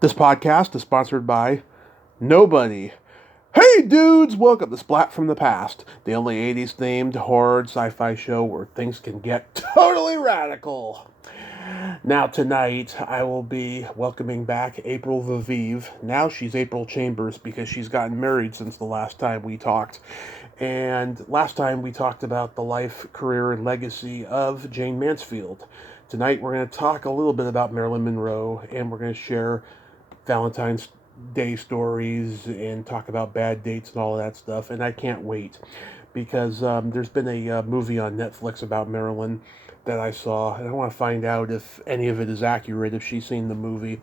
This podcast is sponsored by nobody. Hey dudes, welcome to Splat from the Past, the only 80s themed horror sci-fi show where things can get totally radical. Now tonight I will be welcoming back April Vevea. Now she's April Chambers because she's gotten married since the last time we talked. And last time we talked about the life, career, and legacy of Jane Mansfield. Tonight we're going to talk a little bit about Marilyn Monroe, and we're going to share Valentine's Day stories and talk about bad dates and all of that stuff. And I can't wait because there's been a movie on Netflix about Marilyn that I saw, and I want to find out if any of it is accurate, if she's seen the movie.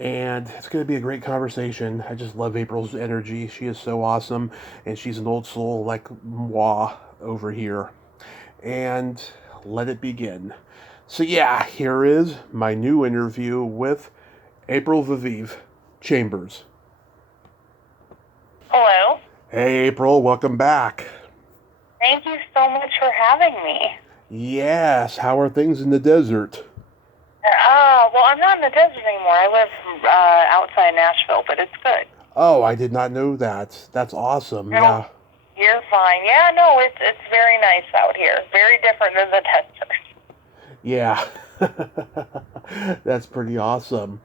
And it's going to be a great conversation. I just love April's energy. She is so awesome, and she's an old soul like moi over here. And let it begin. So yeah, here is my new interview with April Vevea Chambers. Hello. Hey April, welcome back. Thank you so much for having me. Yes, how are things in the desert? Well, I'm not in the desert anymore. I live outside Nashville, but it's good. Oh, I did not know that. That's awesome. No, Yeah. you're fine. Yeah, no, it's very nice out here. Very different than the desert. Yeah. That's pretty awesome.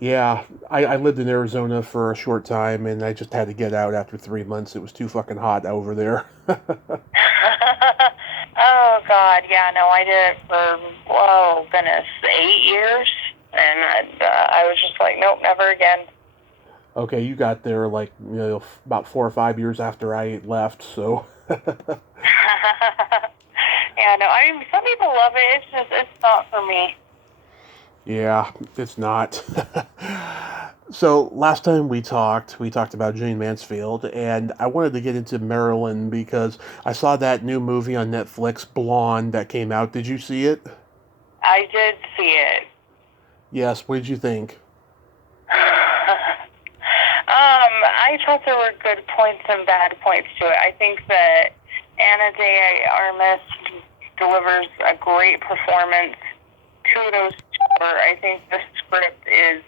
Yeah, I lived in Arizona for a short time, and I just had to get out after 3 months. It was too fucking hot over there. Oh, God, yeah, no, I did it for, whoa, goodness, 8 years, and I was just like, nope, never again. Okay, you got there like, about 4 or 5 years after I left, so. Yeah, no, I mean, some people love it. It's not for me. Yeah, it's not. So last time we talked about Jane Mansfield, and I wanted to get into Marilyn because I saw that new movie on Netflix, Blonde, that came out. Did you see it? I did see it. Yes, what did you think? I thought there were good points and bad points to it. I think that Anna de Armas delivers a great performance. Kudos to her. I think the script is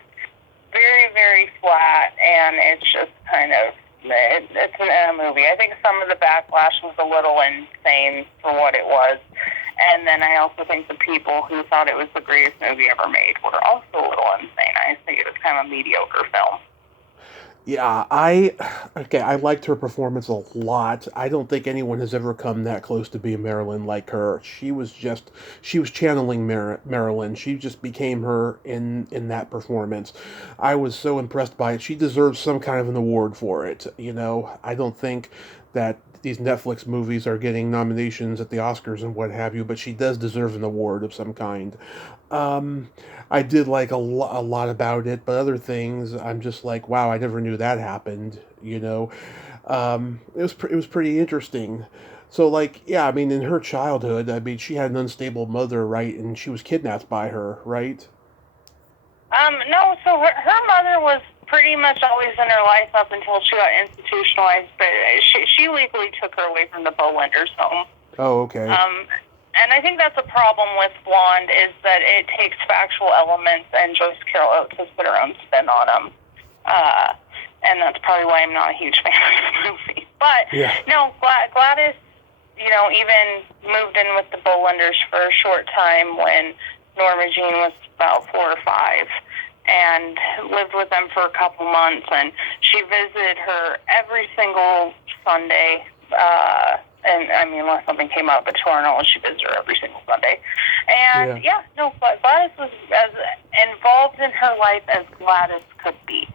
very, very flat, and it's just kind of, it's a movie. I think some of the backlash was a little insane for what it was. And then I also think the people who thought it was the greatest movie ever made were also a little insane. I think it was kind of a mediocre film. Yeah, I liked her performance a lot. I don't think anyone has ever come that close to being Marilyn like her. She was channeling Marilyn. She just became her in that performance. I was so impressed by it. She deserves some kind of an award for it. I don't think that these Netflix movies are getting nominations at the Oscars and what have you, but she does deserve an award of some kind. I did like a lot about it, but other things I'm just like, wow, I never knew that happened. It was pretty interesting. So like, yeah, I mean, in her childhood, I mean, she had an unstable mother, right, and she was kidnapped by her, right? No, so her mother was pretty much always in her life up until she got institutionalized, but she legally took her away from the Bowender's home. Oh, okay. And I think that's a problem with Blonde, is that it takes factual elements, and Joyce Carol Oates has put her own spin on them. And that's probably why I'm not a huge fan of the movie. But, Yeah. no, Gladys, even moved in with the Bolenders for a short time when Norma Jean was about 4 or 5, and lived with them for a couple months, and she visited her every single Sunday, and I mean, unless something came up, but to our knowledge, she visited her every single Sunday. And Gladys was as involved in her life as Gladys could be.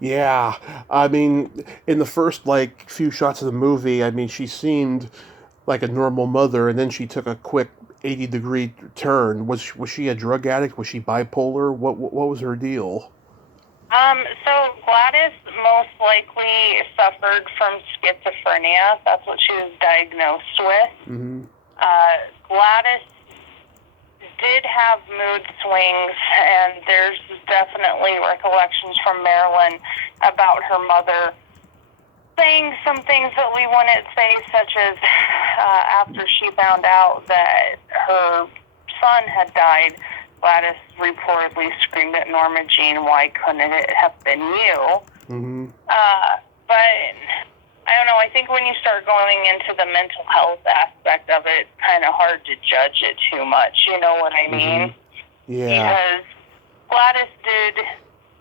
Yeah, I mean, in the first like few shots of the movie, I mean, she seemed like a normal mother, and then she took a quick 80-degree turn. Was she a drug addict? Was she bipolar? What was her deal? So Gladys most likely suffered from schizophrenia. That's what she was diagnosed with. Mm-hmm. Gladys did have mood swings, and there's definitely recollections from Marilyn about her mother saying some things that we wouldn't say, such as after she found out that her son had died, Gladys reportedly screamed at Norma Jean, "Why couldn't it have been you?" Mm-hmm. But I don't know. I think when you start going into the mental health aspect of it, it's kind of hard to judge it too much. You know what I mean? Yeah. Because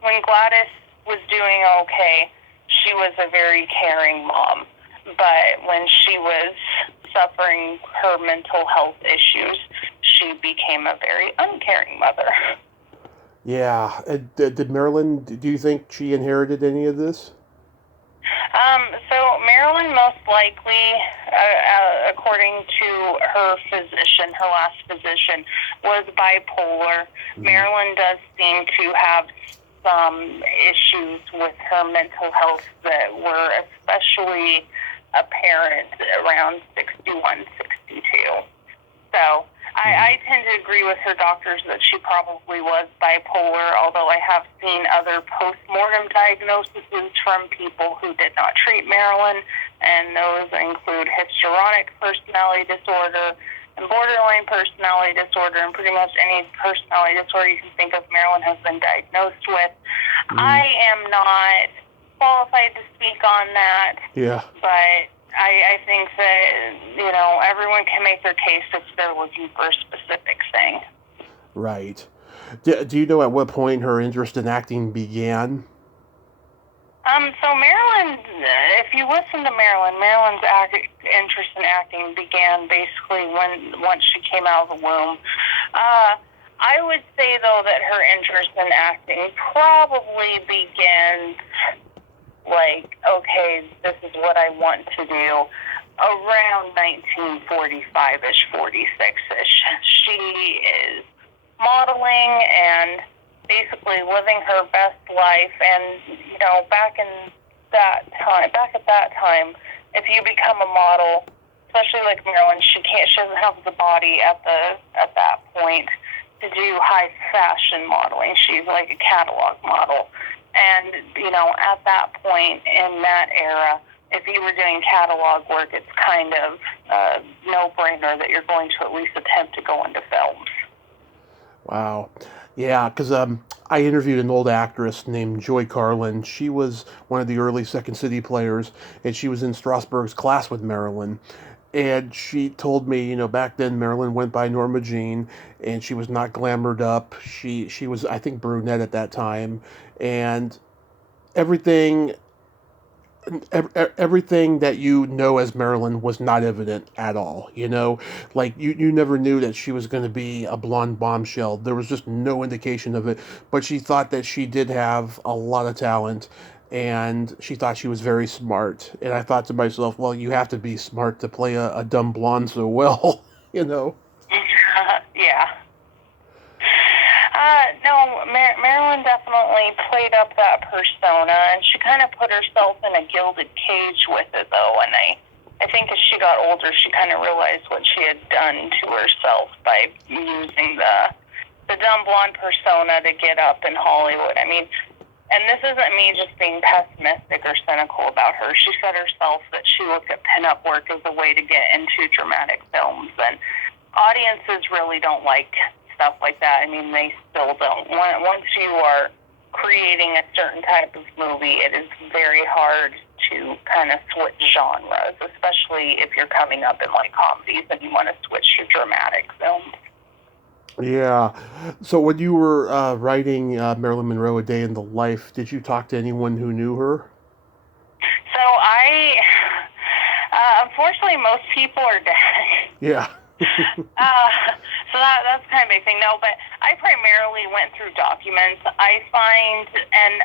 when Gladys was doing okay, she was a very caring mom. But when she was suffering her mental health issues, she became a very uncaring mother. Yeah. Did Marilyn, do you think she inherited any of this? So Marilyn most likely, according to her physician, her last physician, was bipolar. Mm-hmm. Marilyn does seem to have some issues with her mental health that were especially apparent around 61, 62. So I tend to agree with her doctors that she probably was bipolar, although I have seen other post-mortem diagnoses from people who did not treat Marilyn, and those include histrionic personality disorder and borderline personality disorder, and pretty much any personality disorder you can think of Marilyn has been diagnosed with. Mm-hmm. I am not qualified to speak on that, but I think that, everyone can make their case if they're looking for a specific thing. Right. Do you know at what point her interest in acting began? So Marilyn, if you listen to Marilyn's interest in acting began basically once she came out of the womb. I would say, though, that her interest in acting probably begins okay, this is what I want to do, around 1945-ish, 46-ish. She is modeling and basically living her best life, and, back at that time, if you become a model, especially like Marilyn, she doesn't have the body at that point to do high fashion modeling. She's like a catalog model. And, at that point in that era, if you were doing catalog work, it's kind of a no-brainer that you're going to at least attempt to go into films. Wow. Yeah, because I interviewed an old actress named Joy Carlin. She was one of the early Second City players, and she was in Strasberg's class with Marilyn. And she told me, back then Marilyn went by Norma Jean, and she was not glamored up. She was, I think, brunette at that time, and everything that you know as Marilyn was not evident at all. Like you never knew that she was going to be a blonde bombshell. There was just no indication of it. But she thought that she did have a lot of talent, and she thought she was very smart. And I thought to myself, well, you have to be smart to play a dumb blonde so well, Yeah. No, Marilyn definitely played up that persona, and she kind of put herself in a gilded cage with it, though. And I think as she got older, she kind of realized what she had done to herself by using the dumb blonde persona to get up in Hollywood. I mean, and this isn't me just being pessimistic or cynical about her. She said herself that she looked at pinup work as a way to get into dramatic films, and audiences really don't like stuff like that. I mean, they still don't. Once you are creating a certain type of movie, it is very hard to kind of switch genres, especially if you're coming up in comedies and you want to switch to dramatic films. Yeah. So when you were writing Marilyn Monroe: A Day in the Life, did you talk to anyone who knew her? So unfortunately, most people are dead. Yeah. So that's kind of a big thing. No, but I primarily went through documents. I find, and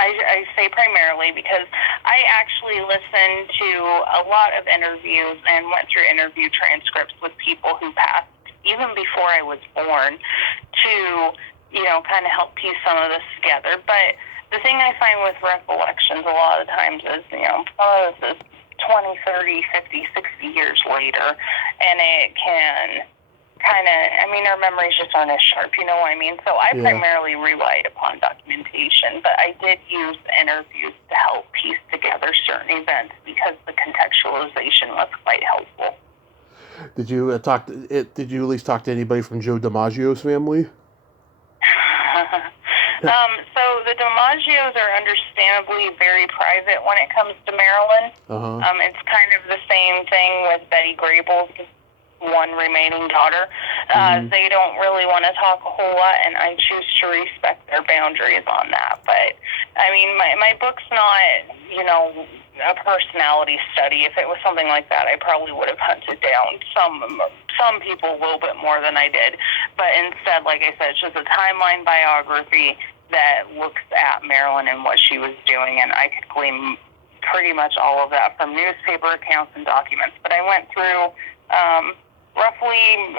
I say primarily because I actually listened to a lot of interviews and went through interview transcripts with people who passed even before I was born to, kind of help piece some of this together. But the thing I find with recollections a lot of times is, this is 20, 30, 50, 60 years later, and it can our memories just aren't as sharp, you know what I mean? So I primarily relied upon documentation, but I did use interviews to help piece together certain events because the contextualization was quite helpful. Did you Did you at least talk to anybody from Joe DiMaggio's family? So the DiMaggios are understandably very private when it comes to Marilyn. Uh-huh. It's kind of the same thing with Betty Grable's one remaining daughter. They don't really want to talk a whole lot, and I choose to respect their boundaries on that. But, I mean, my book's not, a personality study. If it was something like that, I probably would have hunted down some people a little bit more than I did. But instead, like I said, it's just a timeline biography that looks at Marilyn and what she was doing, and I could glean pretty much all of that from newspaper accounts and documents. But I went through roughly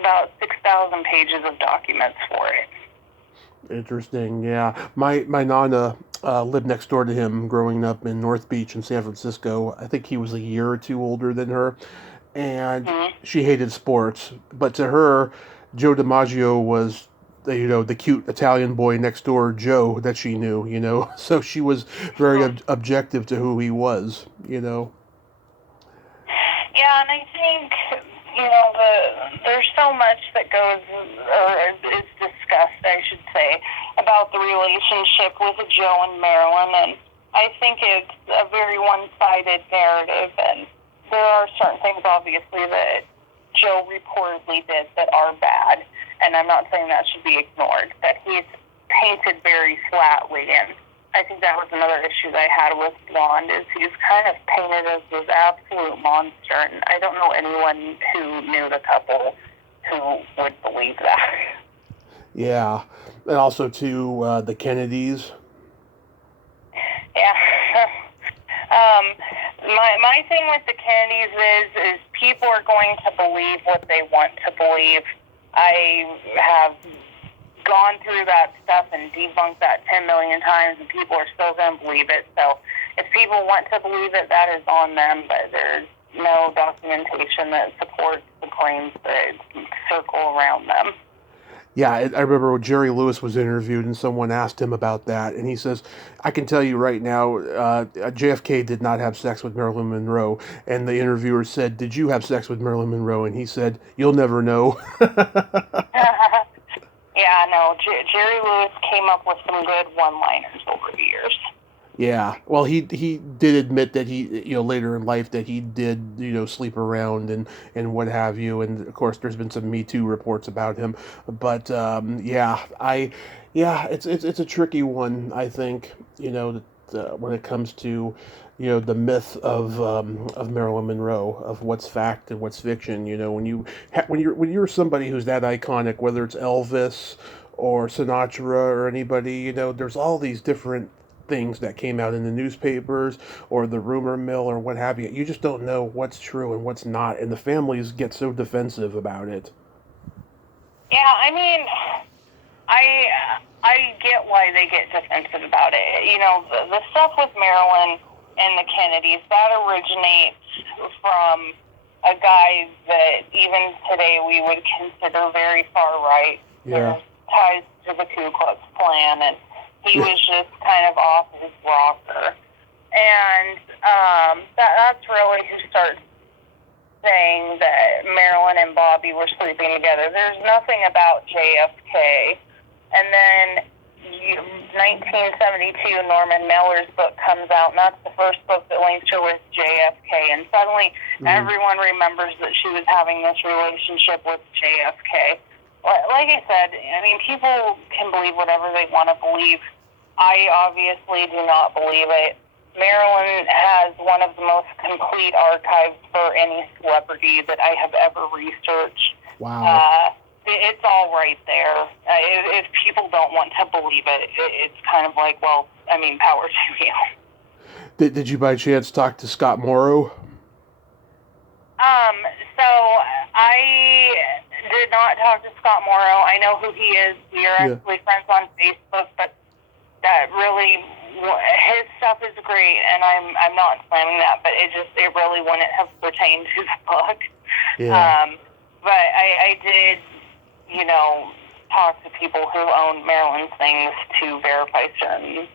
about 6,000 pages of documents for it. Interesting, yeah. My nana lived next door to him growing up in North Beach in San Francisco. I think he was a year or two older than her, and she hated sports. But to her, Joe DiMaggio was, the cute Italian boy next door, Joe, that she knew. So she was very objective to who he was. Yeah, and I think, there's so much that goes, or is discussed, I should say, about the relationship with Joe and Marilyn, and I think it's a very one-sided narrative, and there are certain things, obviously, that Joe reportedly did that are bad, and I'm not saying that should be ignored, that he's painted very flatly, and I think that was another issue that I had with Blonde, is he's kind of painted as this absolute monster, and I don't know anyone who knew the couple who would believe that. Yeah, and also to the Kennedys. Yeah. My thing with the Kennedys is people are going to believe what they want to believe. I have gone through that stuff and debunked that 10 million times, and people are still going to believe it. So if people want to believe it, that is on them, but there's no documentation that supports the claims that circle around them. Yeah, I remember when Jerry Lewis was interviewed and someone asked him about that, and he says, I can tell you right now, JFK did not have sex with Marilyn Monroe. And the interviewer said, did you have sex with Marilyn Monroe? And he said, you'll never know. Yeah, no, Jerry Lewis came up with some good one-liners over the years. Yeah, well, he did admit that he, later in life that he did, sleep around and what have you, and of course there's been some Me Too reports about him, but it's a tricky one, I think, when it comes to, the myth of Marilyn Monroe, of what's fact and what's fiction. When you're somebody who's that iconic, whether it's Elvis or Sinatra or anybody, there's all these different things that came out in the newspapers or the rumor mill or what have you. You just don't know what's true and what's not, and the families get so defensive about it. Yeah, I mean, I get why they get defensive about it. The stuff with Marilyn and the Kennedys, that originates from a guy that even today we would consider very far right. Yeah. Ties to the Ku Klux Klan, and he was just kind of off his rocker. And that's really who starts saying that Marilyn and Bobby were sleeping together. There's nothing about JFK. And then 1972, Norman Mailer's book comes out, and that's the first book that links her with JFK. And suddenly everyone remembers that she was having this relationship with JFK. Like I said, I mean, people can believe whatever they want to believe. I obviously do not believe it. Marilyn has one of the most complete archives for any celebrity that I have ever researched. Wow. It's all right there. If people don't want to believe it, it's kind of like, well, I mean, power to you. Did you by chance talk to Scott Morrow? So I did not talk to Scott Morrow. I know who he is. We are actually friends on Facebook, but that really, his stuff is great, and I'm not slamming that, but it really wouldn't have pertained to the book. Yeah. But I did, talk to people who own Marilyn's things to verify certain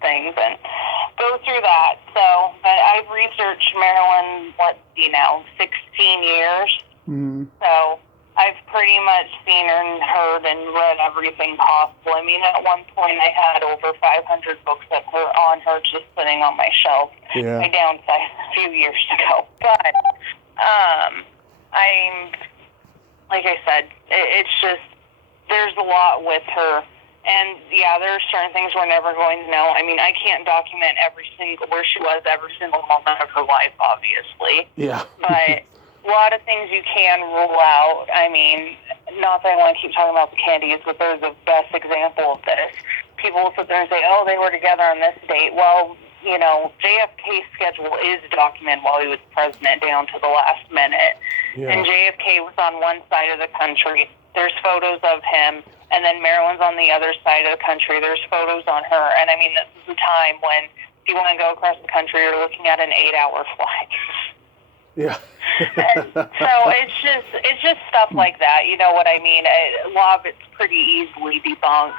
things, and go through that. So, but I've researched Marilyn, 16 years. Mm. So I've pretty much seen her and heard and read everything possible. I mean, at one point I had over 500 books that were on her just sitting on my shelf. Yeah. I downsized a few years ago. But I'm, like I said, it's just, there's a lot with her. And, yeah, there are certain things we're never going to know. I mean, I can't document where she was every single moment of her life, obviously. Yeah. But a lot of things you can rule out. I mean, not that I want to keep talking about the Kennedys, but they're the best example of this. People will sit there and say, oh, they were together on this date. Well, you know, JFK's schedule is documented while he was president down to the last minute. Yeah. And JFK was on one side of the country. There's photos of him. And then Marilyn's on the other side of the country. There's photos on her. And, I mean, this is a time when if you want to go across the country, you're looking at an 8-hour flight. Yeah. And so it's just stuff like that. You know what I mean? A lot of it's pretty easily debunked.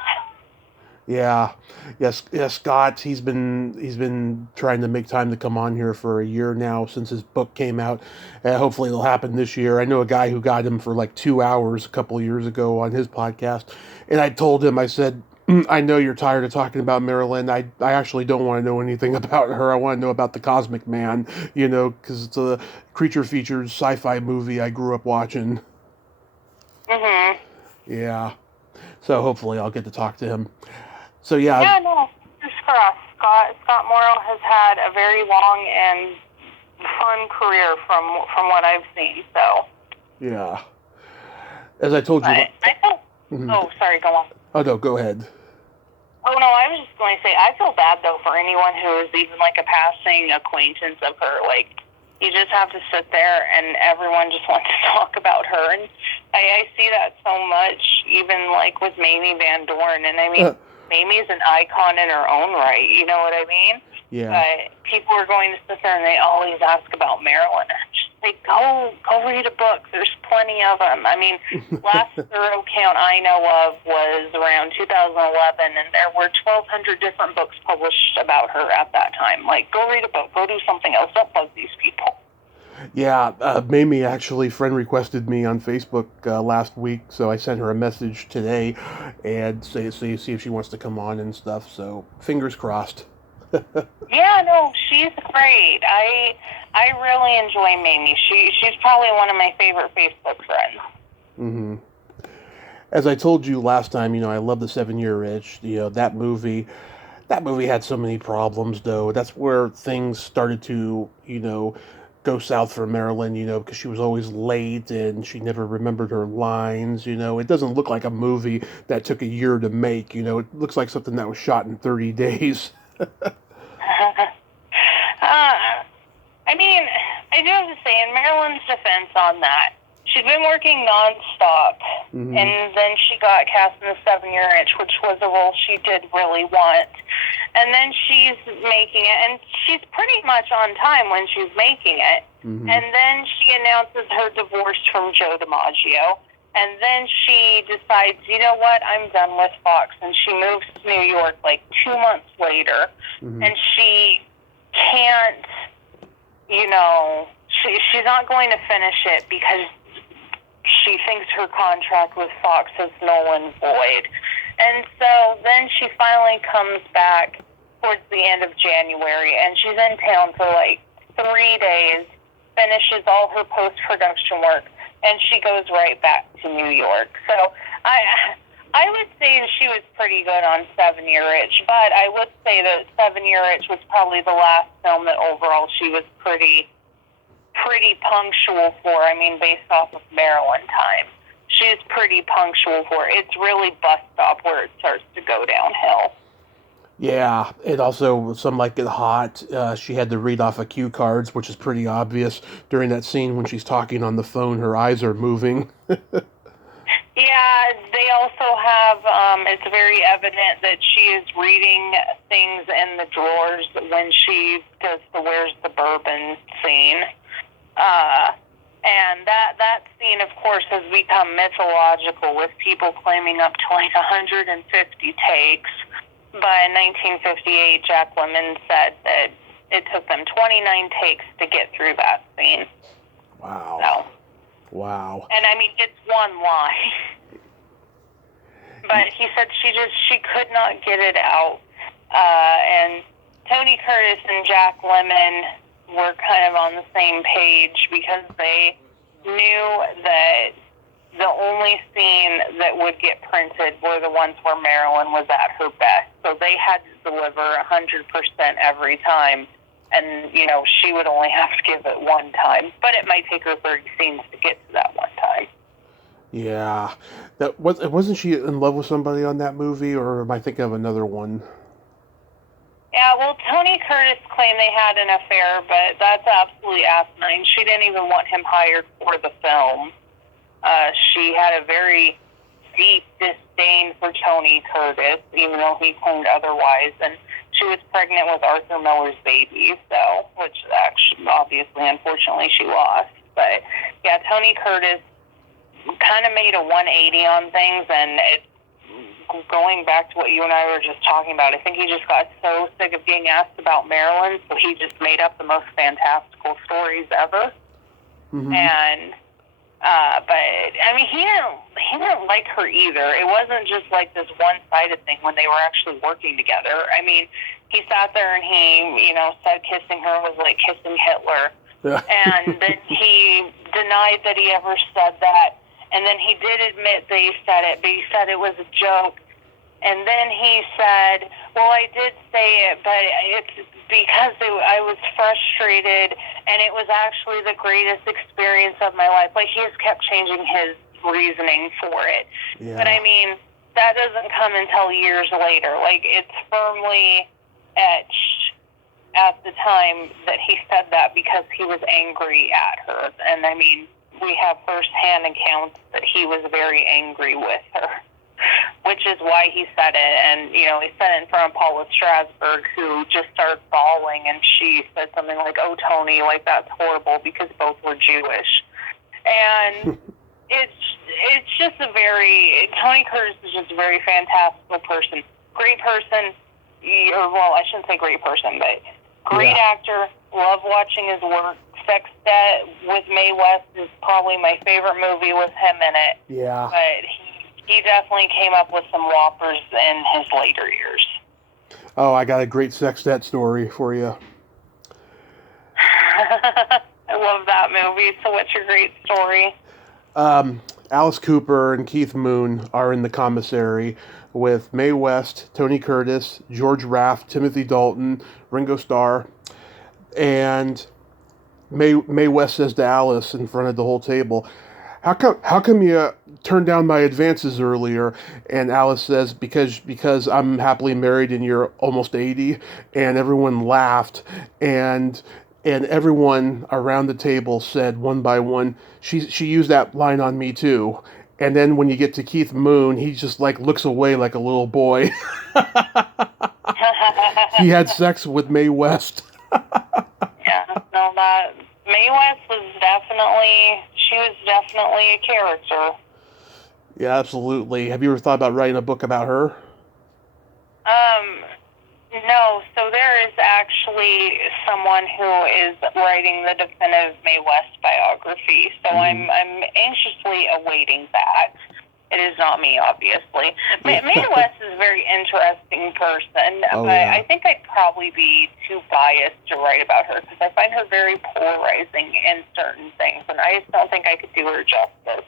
Yeah. Yes. Scott, he's been trying to make time to come on here for a year now since his book came out. Hopefully it'll happen this year. I know a guy who got him for like 2 hours a couple of years ago on his podcast. And I told him, I said, I know you're tired of talking about Marilyn. I actually don't want to know anything about her. I want to know about the Cosmic Man, you know, because it's a creature featured sci-fi movie I grew up watching. Mhm. Yeah. So hopefully I'll get to talk to him. So yeah. Yeah, no, just crossed. Scott Morrow has had a very long and fun career from what I've seen. So. Yeah. As I told you. I feel. Mm-hmm. Oh, sorry. Go on. Oh no, go ahead. Oh no, I was just going to say I feel bad though for anyone who is even like a passing acquaintance of her. Like you just have to sit there and everyone just wants to talk about her, and I see that so much, even like with Mamie Van Dorn, and I mean. Mamie's an icon in her own right, you know what I mean? Yeah. But people are going to sit there and they always ask about Marilyn. And just like, go read a book. There's plenty of them. I mean, last thorough count I know of was around 2011, and there were 1,200 different books published about her at that time. Like, go read a book. Go do something else. Don't bug these people. Yeah, Mamie actually friend requested me on Facebook last week, so I sent her a message today and see if she wants to come on and stuff. So fingers crossed. Yeah, no, she's great. I really enjoy Mamie. She's probably one of my favorite Facebook friends. Mm-hmm. As I told you last time, you know, I love the 7-Year Itch. You know, that movie had so many problems, though. That's where things started to, you know, go south for Marilyn, you know, because she was always late and she never remembered her lines, you know. It doesn't look like a movie that took a year to make, you know. It looks like something that was shot in 30 days. I mean, I do have to say, in Marilyn's defense on that, she'd been working nonstop, Mm-hmm. and then she got cast in the 7-Year Itch, which was a role she did really want. And then she's making it, and she's pretty much on time when she's making it. Mm-hmm. And then she announces her divorce from Joe DiMaggio. And then she decides, you know what, I'm done with Fox. And she moves to New York like 2 months later. Mm-hmm. And she can't, you know, she's not going to finish it because she thinks her contract with Fox is null and void. And so then she finally comes back towards the end of January, and she's in town for like 3 days, finishes all her post-production work, and she goes right back to New York. So I would say that she was pretty good on 7-Year Itch, but I would say that 7-Year Itch was probably the last film that overall she was pretty punctual for. I mean, based off of Marilyn time. She's pretty punctual for it. It's really bus stop where it starts to go downhill. Yeah, it also, Some Like It Hot, she had to read off of cue cards, which is pretty obvious during that scene when she's talking on the phone, her eyes are moving. Yeah, they also have, it's very evident that she is reading things in the drawers when she does the Where's the Bourbon scene. And that scene, of course, has become mythological with people claiming up to like 150 takes. But in 1958, Jack Lemmon said that it took them 29 takes to get through that scene. Wow. So. Wow. And I mean, it's one line. But he said she could not get it out. And Tony Curtis and Jack Lemmon were kind of on the same page because they knew that the only scene that would get printed were the ones where Marilyn was at her best. So they had to deliver 100% every time. And, you know, she would only have to give it one time. But it might take her 30 scenes to get to that one time. Yeah. Wasn't she in love with somebody on that movie, or am I thinking of another one? Yeah, well, Tony Curtis claimed they had an affair, but that's absolutely asinine. She didn't even want him hired for the film. She had a very deep disdain for Tony Curtis, even though he claimed otherwise, and she was pregnant with Arthur Miller's baby, so, which actually, obviously, unfortunately, she lost. But, yeah, Tony Curtis kind of made a 180 on things, and it's going back to what you and I were just talking about. I think he just got so sick of being asked about Marilyn, so he just made up the most fantastical stories ever. Mm-hmm. And but I mean, he didn't like her either. It wasn't just like this one-sided thing when they were actually working together. I mean, he sat there and he, you know, said kissing her was like kissing Hitler, and then he denied that he ever said that. And then he did admit that he said it, but he said it was a joke. And then he said, well, I did say it, but it's because I was frustrated, and it was actually the greatest experience of my life. Like, he has kept changing his reasoning for it. Yeah. But, I mean, that doesn't come until years later. Like, it's firmly etched at the time that he said that because he was angry at her. And, I mean, we have first-hand accounts that he was very angry with her, which is why he said it. And, you know, he said it in front of Paula Strasberg, who just started bawling, and she said something like, oh, Tony, like, that's horrible, because both were Jewish. And it's just Tony Curtis is just a very fantastical person. Great person, well, I shouldn't say great person, but great actor, love watching his work. Sextet with Mae West is probably my favorite movie with him in it. Yeah. But he definitely came up with some whoppers in his later years. Oh, I got a great Sextet story for you. I love that movie. So what's your great story? Alice Cooper and Keith Moon are in the commissary with Mae West, Tony Curtis, George Raft, Timothy Dalton, Ringo Starr, and Mae West says to Alice in front of the whole table, How come you turned down my advances earlier? And Alice says, because I'm happily married and you're almost 80. And everyone laughed, and everyone around the table said one by one, she used that line on me too. And then when you get to Keith Moon, he just like looks away like a little boy. He had sex with Mae West. Yeah, no, that Mae West was definitely a character. Yeah, absolutely. Have you ever thought about writing a book about her? No. So there is actually someone who is writing the definitive Mae West biography. So I'm anxiously awaiting that. It is not me, obviously. Mae West is a very interesting person, but yeah. I think I'd probably be too biased to write about her because I find her very polarizing in certain things, and I just don't think I could do her justice.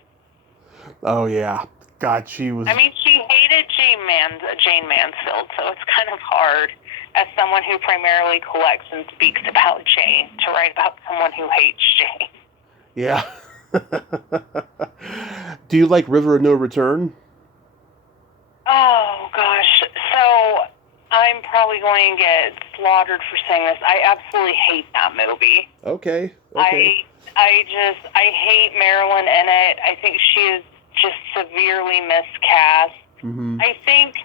Oh, yeah. God, she was... I mean, she hated Jane Mansfield, so it's kind of hard, as someone who primarily collects and speaks about Jane, to write about someone who hates Jane. Yeah. Do you like River of No Return? Oh, gosh. So, I'm probably going to get slaughtered for saying this. I absolutely hate that movie. Okay. I hate Marilyn in it. I think she is just severely miscast. Mm-hmm. I think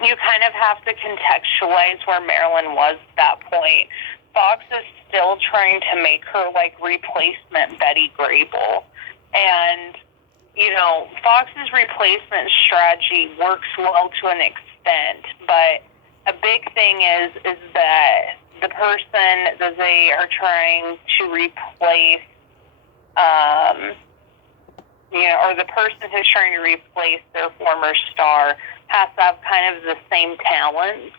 you kind of have to contextualize where Marilyn was at that point. Fox is still trying to make her like replacement Betty Grable. And, you know, Fox's replacement strategy works well to an extent, but a big thing is that the person that they are trying to replace, or the person who's trying to replace their former star has to have kind of the same talent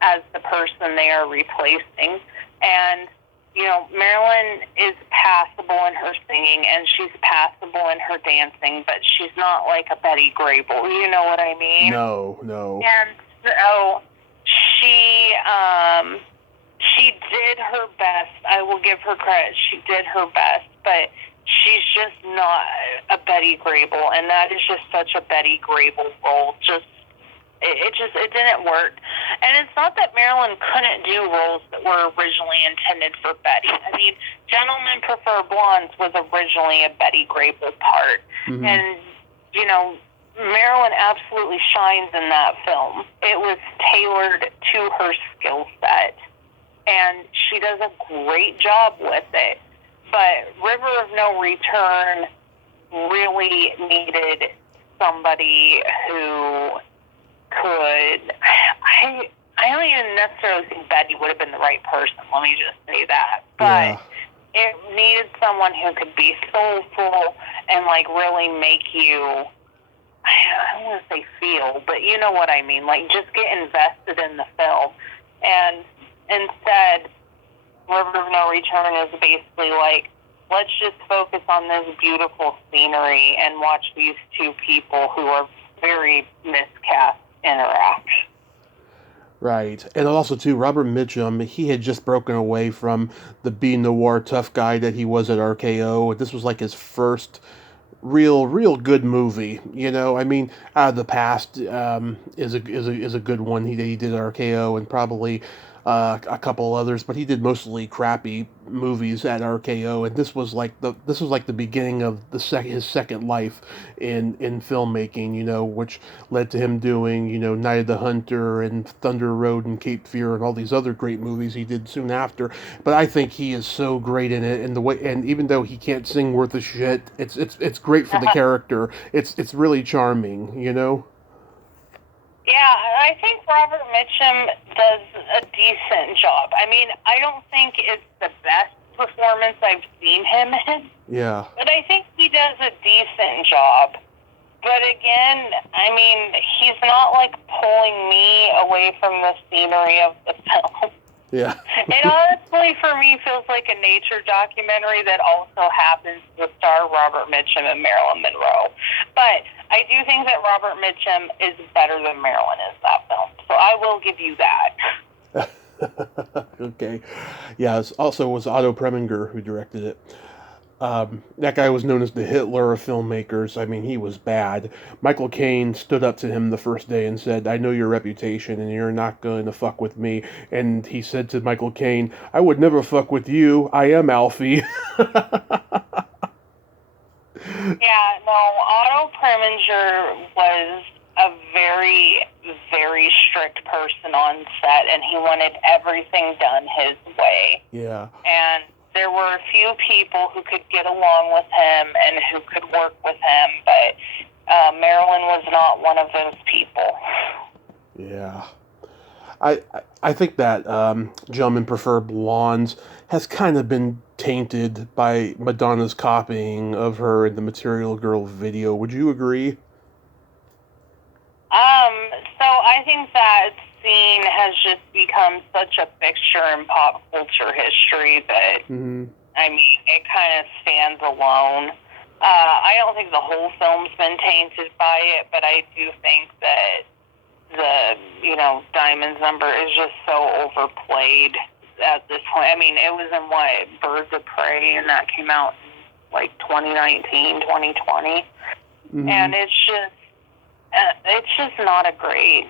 as the person they are replacing. And, Marilyn is passable in her singing, and she's passable in her dancing, but she's not like a Betty Grable. You know what I mean? No. And so she did her best. I will give her credit. She did her best, but she's just not a Betty Grable, and that is just such a Betty Grable role. It didn't work. And it's not that Marilyn couldn't do roles that were originally intended for Betty. I mean, Gentlemen Prefer Blondes was originally a Betty Grable part. Mm-hmm. And, Marilyn absolutely shines in that film. It was tailored to her skill set, and she does a great job with it. But River of No Return really needed somebody who could... I don't even necessarily think Betty would have been the right person, let me just say that. But it needed someone who could be soulful and, really make you... I don't want to say feel, but you know what I mean. Just get invested in the film. And instead, River of No Return is basically let's just focus on this beautiful scenery and watch these two people who are very miscast interact. Right. And also, too, Robert Mitchum, he had just broken away from the B-noir tough guy that he was at RKO. This was his first real good movie. I mean, Out of the Past is a good one. He did RKO and probably a couple others, but he did mostly crappy movies at RKO, and this was the beginning of his second life in filmmaking, which led to him doing Night of the Hunter and Thunder Road and Cape Fear and all these other great movies he did soon after. But I think he is so great in it, and even though he can't sing worth a shit, it's great for the character. It's really charming. Yeah, I think Robert Mitchum does a decent job. I mean, I don't think it's the best performance I've seen him in. Yeah. But I think he does a decent job. But again, I mean, he's not pulling me away from the scenery of the film. Yeah. It honestly, for me, feels like a nature documentary that also happens to star Robert Mitchum and Marilyn Monroe. But I do think that Robert Mitchum is better than Marilyn in that film. So I will give you that. Okay. Yeah, it was Otto Preminger who directed it. That guy was known as the Hitler of filmmakers. I mean, he was bad. Michael Caine stood up to him the first day and said, "I know your reputation and you're not going to fuck with me." And he said to Michael Caine, "I would never fuck with you. I am Alfie." Yeah, no, Otto Preminger was a very, very strict person on set, and he wanted everything done his way. Yeah. And there were a few people who could get along with him and who could work with him, but Marilyn was not one of those people. Yeah. I think that Gentlemen Prefer Blondes has kind of been tainted by Madonna's copying of her in the Material Girl video. Would you agree? So I think that scene has just become such a fixture in pop culture history that, I mean, it kind of stands alone. I don't think the whole film's been tainted by it, but I do think that the, Diamonds number is just so overplayed at this point. I mean, it was in Birds of Prey, and that came out in 2019, 2020. And it's just not a great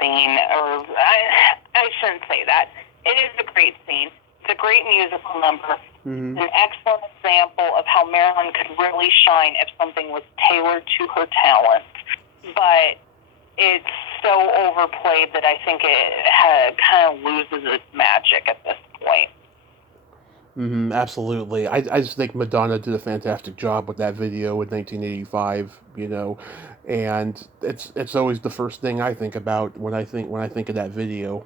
scene. Or I shouldn't say that. It is a great scene. It's a great musical number. An excellent example of how Marilyn could really shine if something was tailored to her talent. But it's so overplayed that I think it kind of loses its magic at this point. Absolutely. I just think Madonna did a fantastic job with that video in 1985, and it's always the first thing I think about when I think of that video.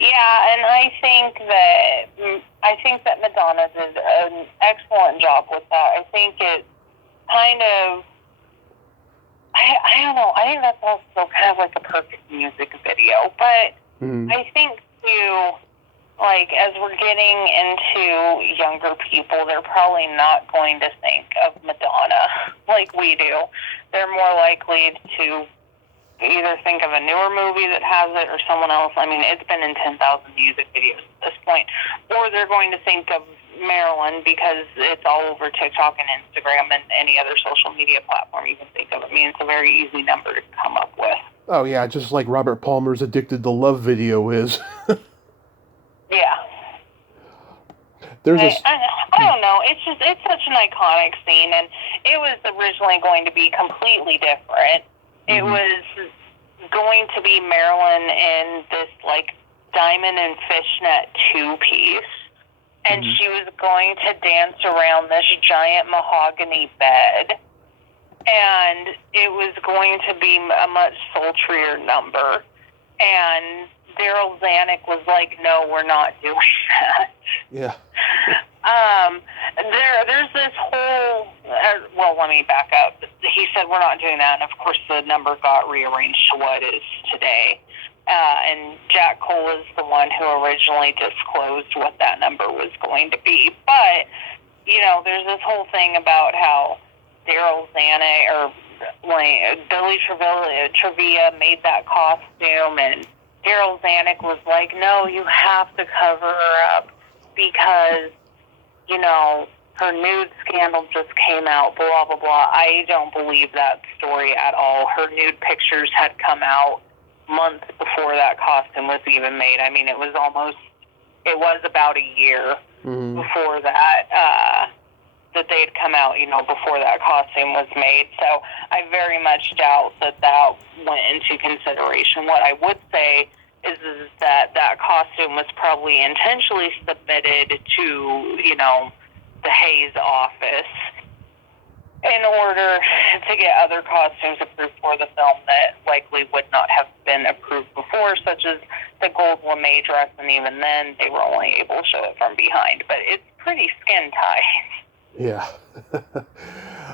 Yeah, and I think that Madonna did an excellent job with that. I think it kind of I don't know. I think that's also kind of like a perfect music video, but Mm-hmm. I think too, like as we're getting into younger people, they're probably not going to think of Madonna like we do. They're more likely to either think of a newer movie that has it or someone else. I mean, it's been in 10,000 music videos at this point. Or they're going to think of Marilyn because it's all over TikTok and Instagram and any other social media platform you can think of. I mean, it's a very easy number to come up with. Oh yeah, just like Robert Palmer's "Addicted to Love" video is. Yeah. There's I don't know. It's such an iconic scene, and it was originally going to be completely different. It was going to be Marilyn in this like diamond and fishnet two-piece, and she was going to dance around this giant mahogany bed, and it was going to be a much sultrier number. And Daryl Zanuck was like, "No, we're not doing that." Yeah. There's this whole. Well, let me back up. He said we're not doing that, and of course the number got rearranged to what is today. And Jack Cole is the one who originally disclosed what that number was going to be. But there's this whole thing about how Daryl Zanuck or Billy Trevia made that costume, and Daryl Zanuck was like, "No, you have to cover her up because, her nude scandal just came out, blah, blah, blah." I don't believe that story at all. Her nude pictures had come out months before that costume was even made. I mean, it was about a year before that they had come out, before that costume was made. So I very much doubt that went into consideration. What I would say is that costume was probably intentionally submitted to, the Hayes office in order to get other costumes approved for the film that likely would not have been approved before, such as the gold lame dress, and even then they were only able to show it from behind. But it's pretty skin tight. Yeah.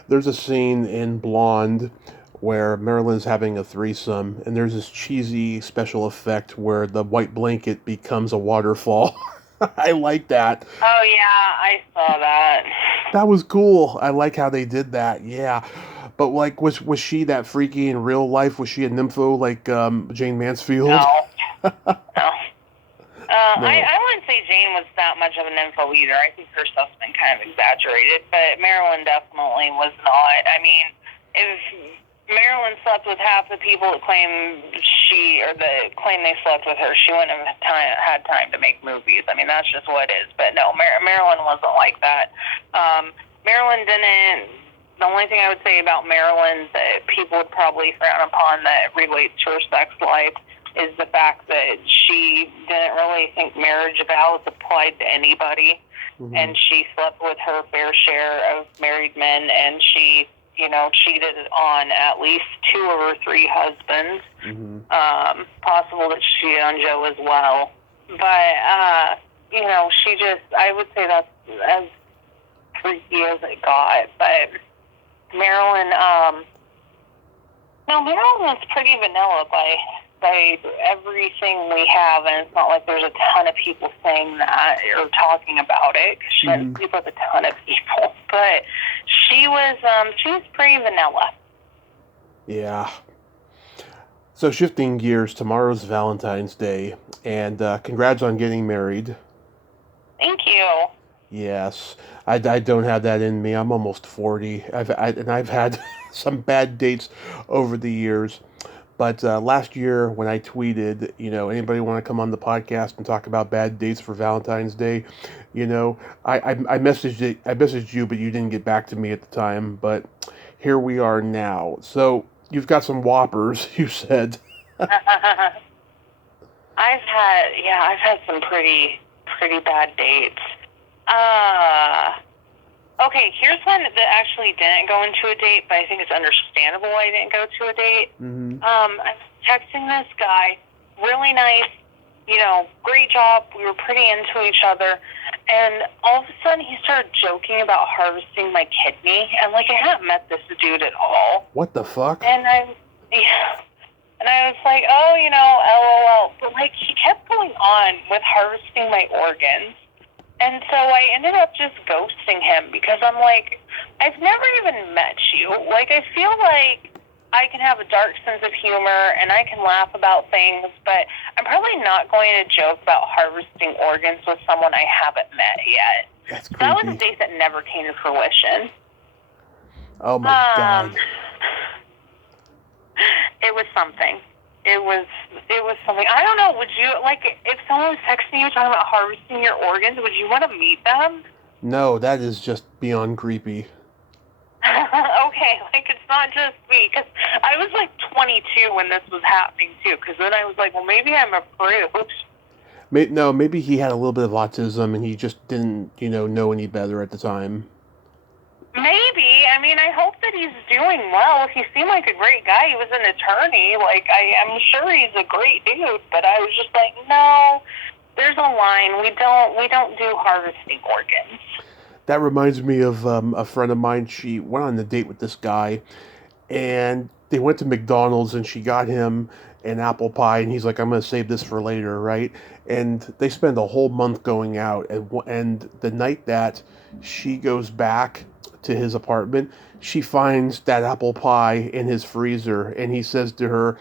There's a scene in Blonde where Marilyn's having a threesome, and there's this cheesy special effect where the white blanket becomes a waterfall. I like that. Oh, yeah, I saw that. That was cool. I like how they did that. Yeah. But, like, was she that freaky in real life? Was she a nympho like Jane Mansfield? No. No. No. I wouldn't say Jane was that much of an info either. I think her stuff's been kind of exaggerated, but Marilyn definitely was not. I mean, if Marilyn slept with half the people that claim they slept with her, she wouldn't have had time to make movies. I mean, that's just what it is. But no, Marilyn wasn't like that. Marilyn didn't. The only thing I would say about Marilyn that people would probably frown upon that relates to her sex life is the fact that she didn't really think marriage vows applied to anybody, and she slept with her fair share of married men, and she, cheated on at least 2 of her 3 husbands. Possible that she cheated on Joe as well. But, I would say that's as freaky as it got. But Marilyn was pretty vanilla by everything we have, and it's not like there's a ton of people saying that or talking about it. She didn't sleep with a ton of people, but she was pretty vanilla. Yeah. So shifting gears, tomorrow's Valentine's Day, and congrats on getting married. Thank you. Yes, I don't have that in me. I'm almost 40. I've had some bad dates over the years. But last year when I tweeted, anybody want to come on the podcast and talk about bad dates for Valentine's Day, I messaged you, but you didn't get back to me at the time. But here we are now. So you've got some whoppers, you said. I've had some pretty pretty bad dates. Okay, here's one that actually didn't go into a date, but I think it's understandable why I didn't go to a date. Mm-hmm. I was texting this guy, really nice, great job. We were pretty into each other. And all of a sudden, he started joking about harvesting my kidney. And, I hadn't met this dude at all. What the fuck? And I was like, oh, LOL. But, he kept going on with harvesting my organs. And so I ended up just ghosting him because I'm like, I've never even met you. I feel like I can have a dark sense of humor and I can laugh about things, but I'm probably not going to joke about harvesting organs with someone I haven't met yet. That's creepy. That was a date that never came to fruition. Oh my God. It was something. It was something. I don't know, would you, if someone was texting you talking about harvesting your organs, would you want to meet them? No, that is just beyond creepy. Okay, it's not just me, because I was 22 when this was happening too, because then I was like, well, maybe I'm approved. No, maybe he had a little bit of autism and he just didn't, know any better at the time. Maybe. I mean, I hope that he's doing well. He seemed like a great guy. He was an attorney. I'm sure he's a great dude, but I was just like, no, there's a line. We don't do harvesting organs. That reminds me of a friend of mine. She went on a date with this guy, and they went to McDonald's, and she got him an apple pie, and he's like, I'm going to save this for later, right? And they spend a whole month going out, and the night that she goes back to his apartment, she finds that apple pie in his freezer, and he says to her,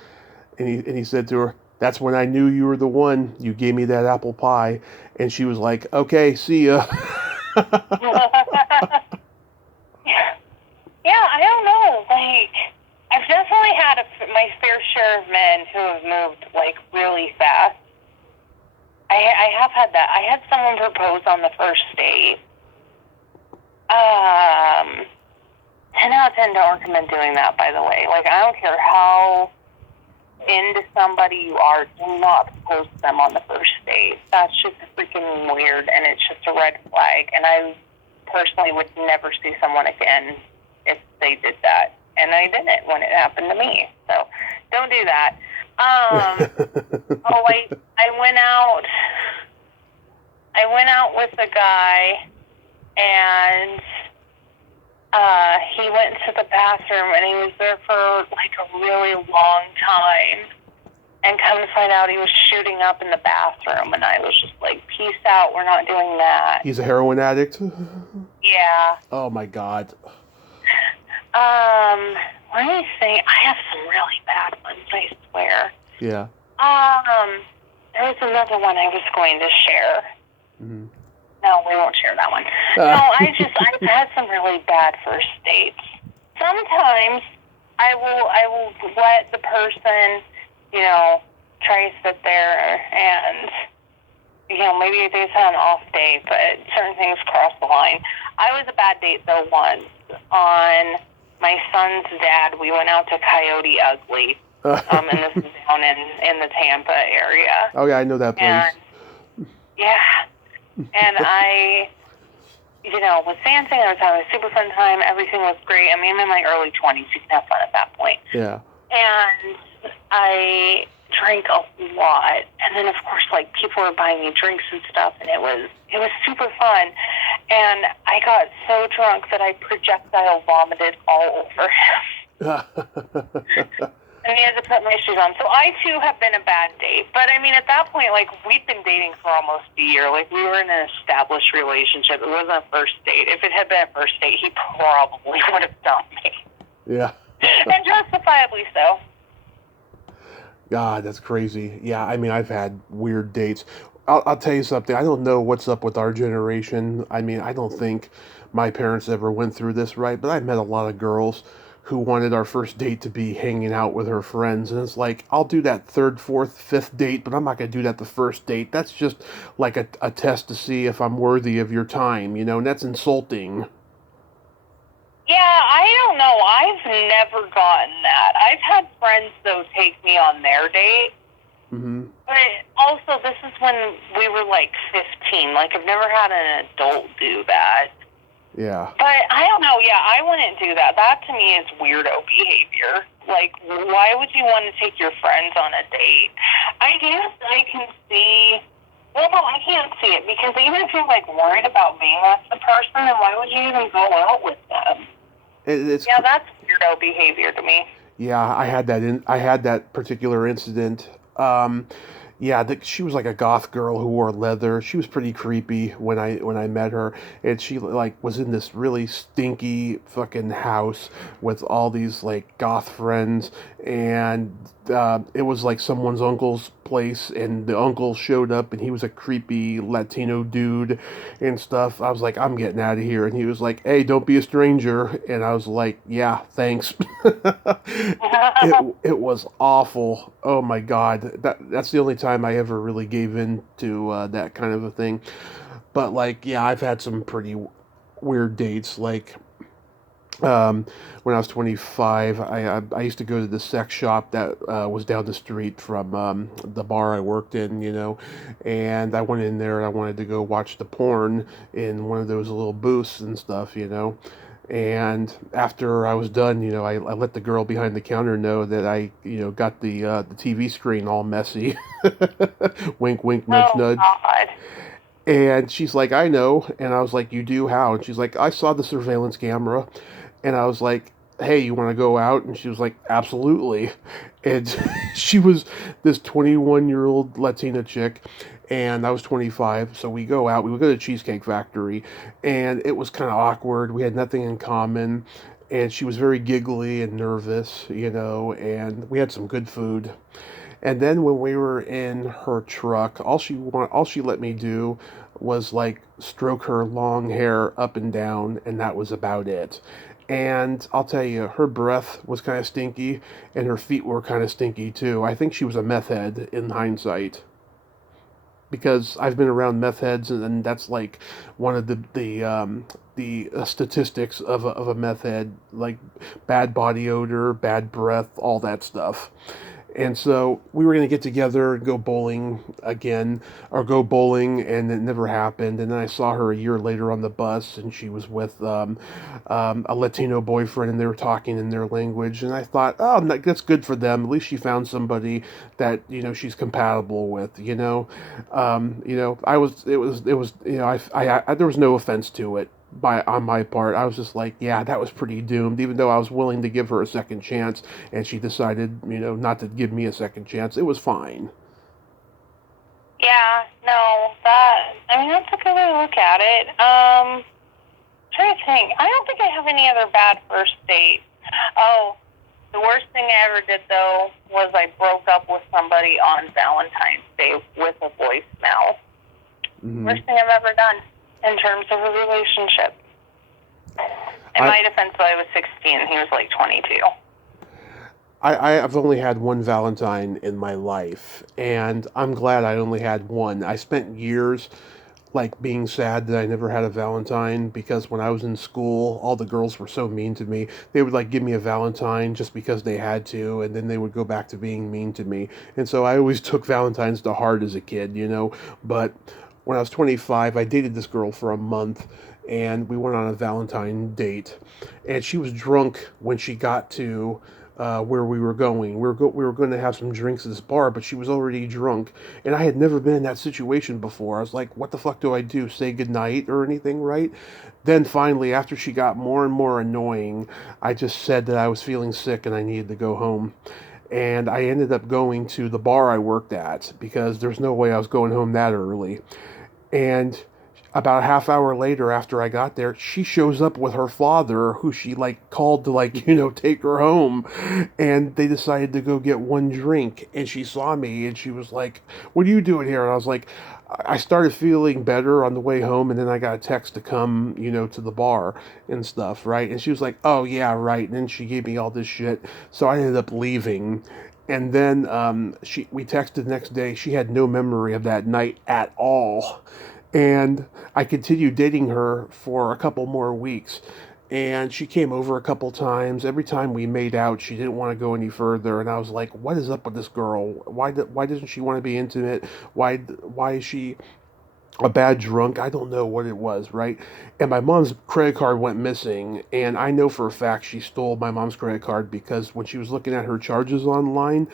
and he said to her, that's when I knew you were the one. You gave me that apple pie. And she was like, okay, see ya. Yeah, I don't know. I've definitely had my fair share of men who have moved really fast. I have had that. I had someone propose on the first date. 10 out of 10 don't recommend doing that, by the way. I don't care how into somebody you are, do not propose to them on the first date. That's just freaking weird, and it's just a red flag. And I personally would never see someone again if they did that. And I didn't when it happened to me. So don't do that. I went out with a guy, and he went to the bathroom, and he was there for a really long time. And come to find out, he was shooting up in the bathroom, and I was just like, peace out, we're not doing that. He's a heroin addict? Yeah. Oh my God. Let me think. I have some really bad ones, I swear. Yeah. There was another one I was going to share. Mm-hmm. No, we won't share that one. No, I've had some really bad first dates. Sometimes I will let the person, try to sit there and, maybe they've had an off day, but certain things cross the line. I was a bad date, though, once. On my son's dad, we went out to Coyote Ugly, and this is down in the Tampa area. Oh, yeah, I know that place. And, yeah. And I, was dancing. I was having a super fun time. Everything was great. I mean, I'm in my early 20s. You can have fun at that point. Yeah. And I drank a lot. And then, of course, people were buying me drinks and stuff. And it was super fun. And I got so drunk that I projectile vomited all over him. And he had to put my shoes on. So I, too, have been a bad date. But, I mean, at that point, we'd been dating for almost a year. We were in an established relationship. It wasn't a first date. If it had been a first date, he probably would have dumped me. Yeah. And justifiably so. God, that's crazy. Yeah, I mean, I've had weird dates. I'll tell you something. I don't know what's up with our generation. I mean, I don't think my parents ever went through this right, but I've met a lot of girls who wanted our first date to be hanging out with her friends. And it's like, I'll do that third, fourth, fifth date, but I'm not going to do that the first date. That's just like a test to see if I'm worthy of your time, and that's insulting. Yeah, I don't know. I've never gotten that. I've had friends, though, take me on their date. Mm-hmm. But also, this is when we were like 15. Like, I've never had an adult do that. Yeah. But I don't know. Yeah, I wouldn't do that. That to me is weirdo behavior. Like, why would you want to take your friends on a date? I guess I can see. Well, no, I can't see it because even if you're like worried about being with the person, then why would you even go out with them? Yeah, that's weirdo behavior to me. Yeah, I had that particular incident. Yeah, she was like a goth girl who wore leather. She was pretty creepy when I met her, and she like was in this really stinky fucking house with all these like goth friends, and it was like someone's uncle's place, and the uncle showed up, and he was a creepy Latino dude and stuff. I was like, I'm getting out of here, and he was like, Hey, don't be a stranger, and I was like, Yeah, thanks. It was awful. Oh my god, that's the only time I ever really gave in to that kind of a thing. But like, yeah, I've had some pretty weird dates. Like when I was 25, I used to go to the sex shop that was down the street from the bar I worked in, you know, and I went in there and I wanted to go watch the porn in one of those little booths and stuff, you know. And after I was done, you know, I let the girl behind the counter know that I, you know, got the TV screen all messy. Wink, wink, nudge, Oh, nudge. God. And she's like, I know. And I was like, You do? How? And she's like, I saw the surveillance camera. And I was like, Hey, you want to go out? And she was like, Absolutely. And she was this 21-year-old Latina chick, and I was 25. So we go out. We would go to the Cheesecake Factory, and it was kind of awkward. We had nothing in common. And she was very giggly and nervous, you know, and we had some good food. And then when we were in her truck, all she let me do was like stroke her long hair up and down, and that was about it. And I'll tell you, her breath was kind of stinky, and her feet were kind of stinky too. I think she was a meth head in hindsight, because I've been around meth heads, and that's like one of the statistics of a meth head, like bad body odor, bad breath, all that stuff. And so we were going to get together and go bowling again, or go bowling, and it never happened. And then I saw her a year later on the bus, and she was with a Latino boyfriend, and they were talking in their language. And I thought, oh, that's good for them. At least she found somebody that, you know, she's compatible with. You know, it was, you know, there was no offense to it on my part. I was just like, yeah, that was pretty doomed, even though I was willing to give her a second chance, and she decided, you know, not to give me a second chance. It was fine. Yeah, no, I mean, that's a good way to look at it. Trying to think. I don't think I have any other bad first dates. Oh, the worst thing I ever did, though, was I broke up with somebody on Valentine's Day with a voicemail. Mm-hmm. Worst thing I've ever done in terms of a relationship. In my defense, though, I was 16 and he was like 22. I've only had one Valentine in my life, and I'm glad I only had one. I spent years like being sad that I never had a Valentine, because when I was in school, all the girls were so mean to me. They would like give me a Valentine just because they had to, and then they would go back to being mean to me. And so I always took Valentines to heart as a kid, you know. But when I was 25, I dated this girl for a month, and we went on a Valentine date. And she was drunk when she got to where we were going. We were going to have some drinks at this bar, but she was already drunk, and I had never been in that situation before. I was like, "What the fuck do I do? Say goodnight or anything, right?" Then finally, after she got more and more annoying, I just said that I was feeling sick and I needed to go home. And I ended up going to the bar I worked at, because there's no way I was going home that early. And about a half hour later, after I got there, she shows up with her father, who she like called to, like, you know, take her home. And they decided to go get one drink, and she saw me and she was like, "What are you doing here?" And I was like, I started feeling better on the way home, and then I got a text to come, you know, to the bar and stuff, right? And she was like, "Oh yeah, right." And then she gave me all this shit, so I ended up leaving. And then we texted the next day. She had no memory of that night at all. And I continued dating her for a couple more weeks. And she came over a couple times. Every time we made out, she didn't want to go any further, and I was like, "What is up with this girl? Why doesn't she want to be intimate? Why is she a bad drunk? I don't know what it was, right?" And my mom's credit card went missing, and I know for a fact she stole my mom's credit card because when she was looking at her charges online,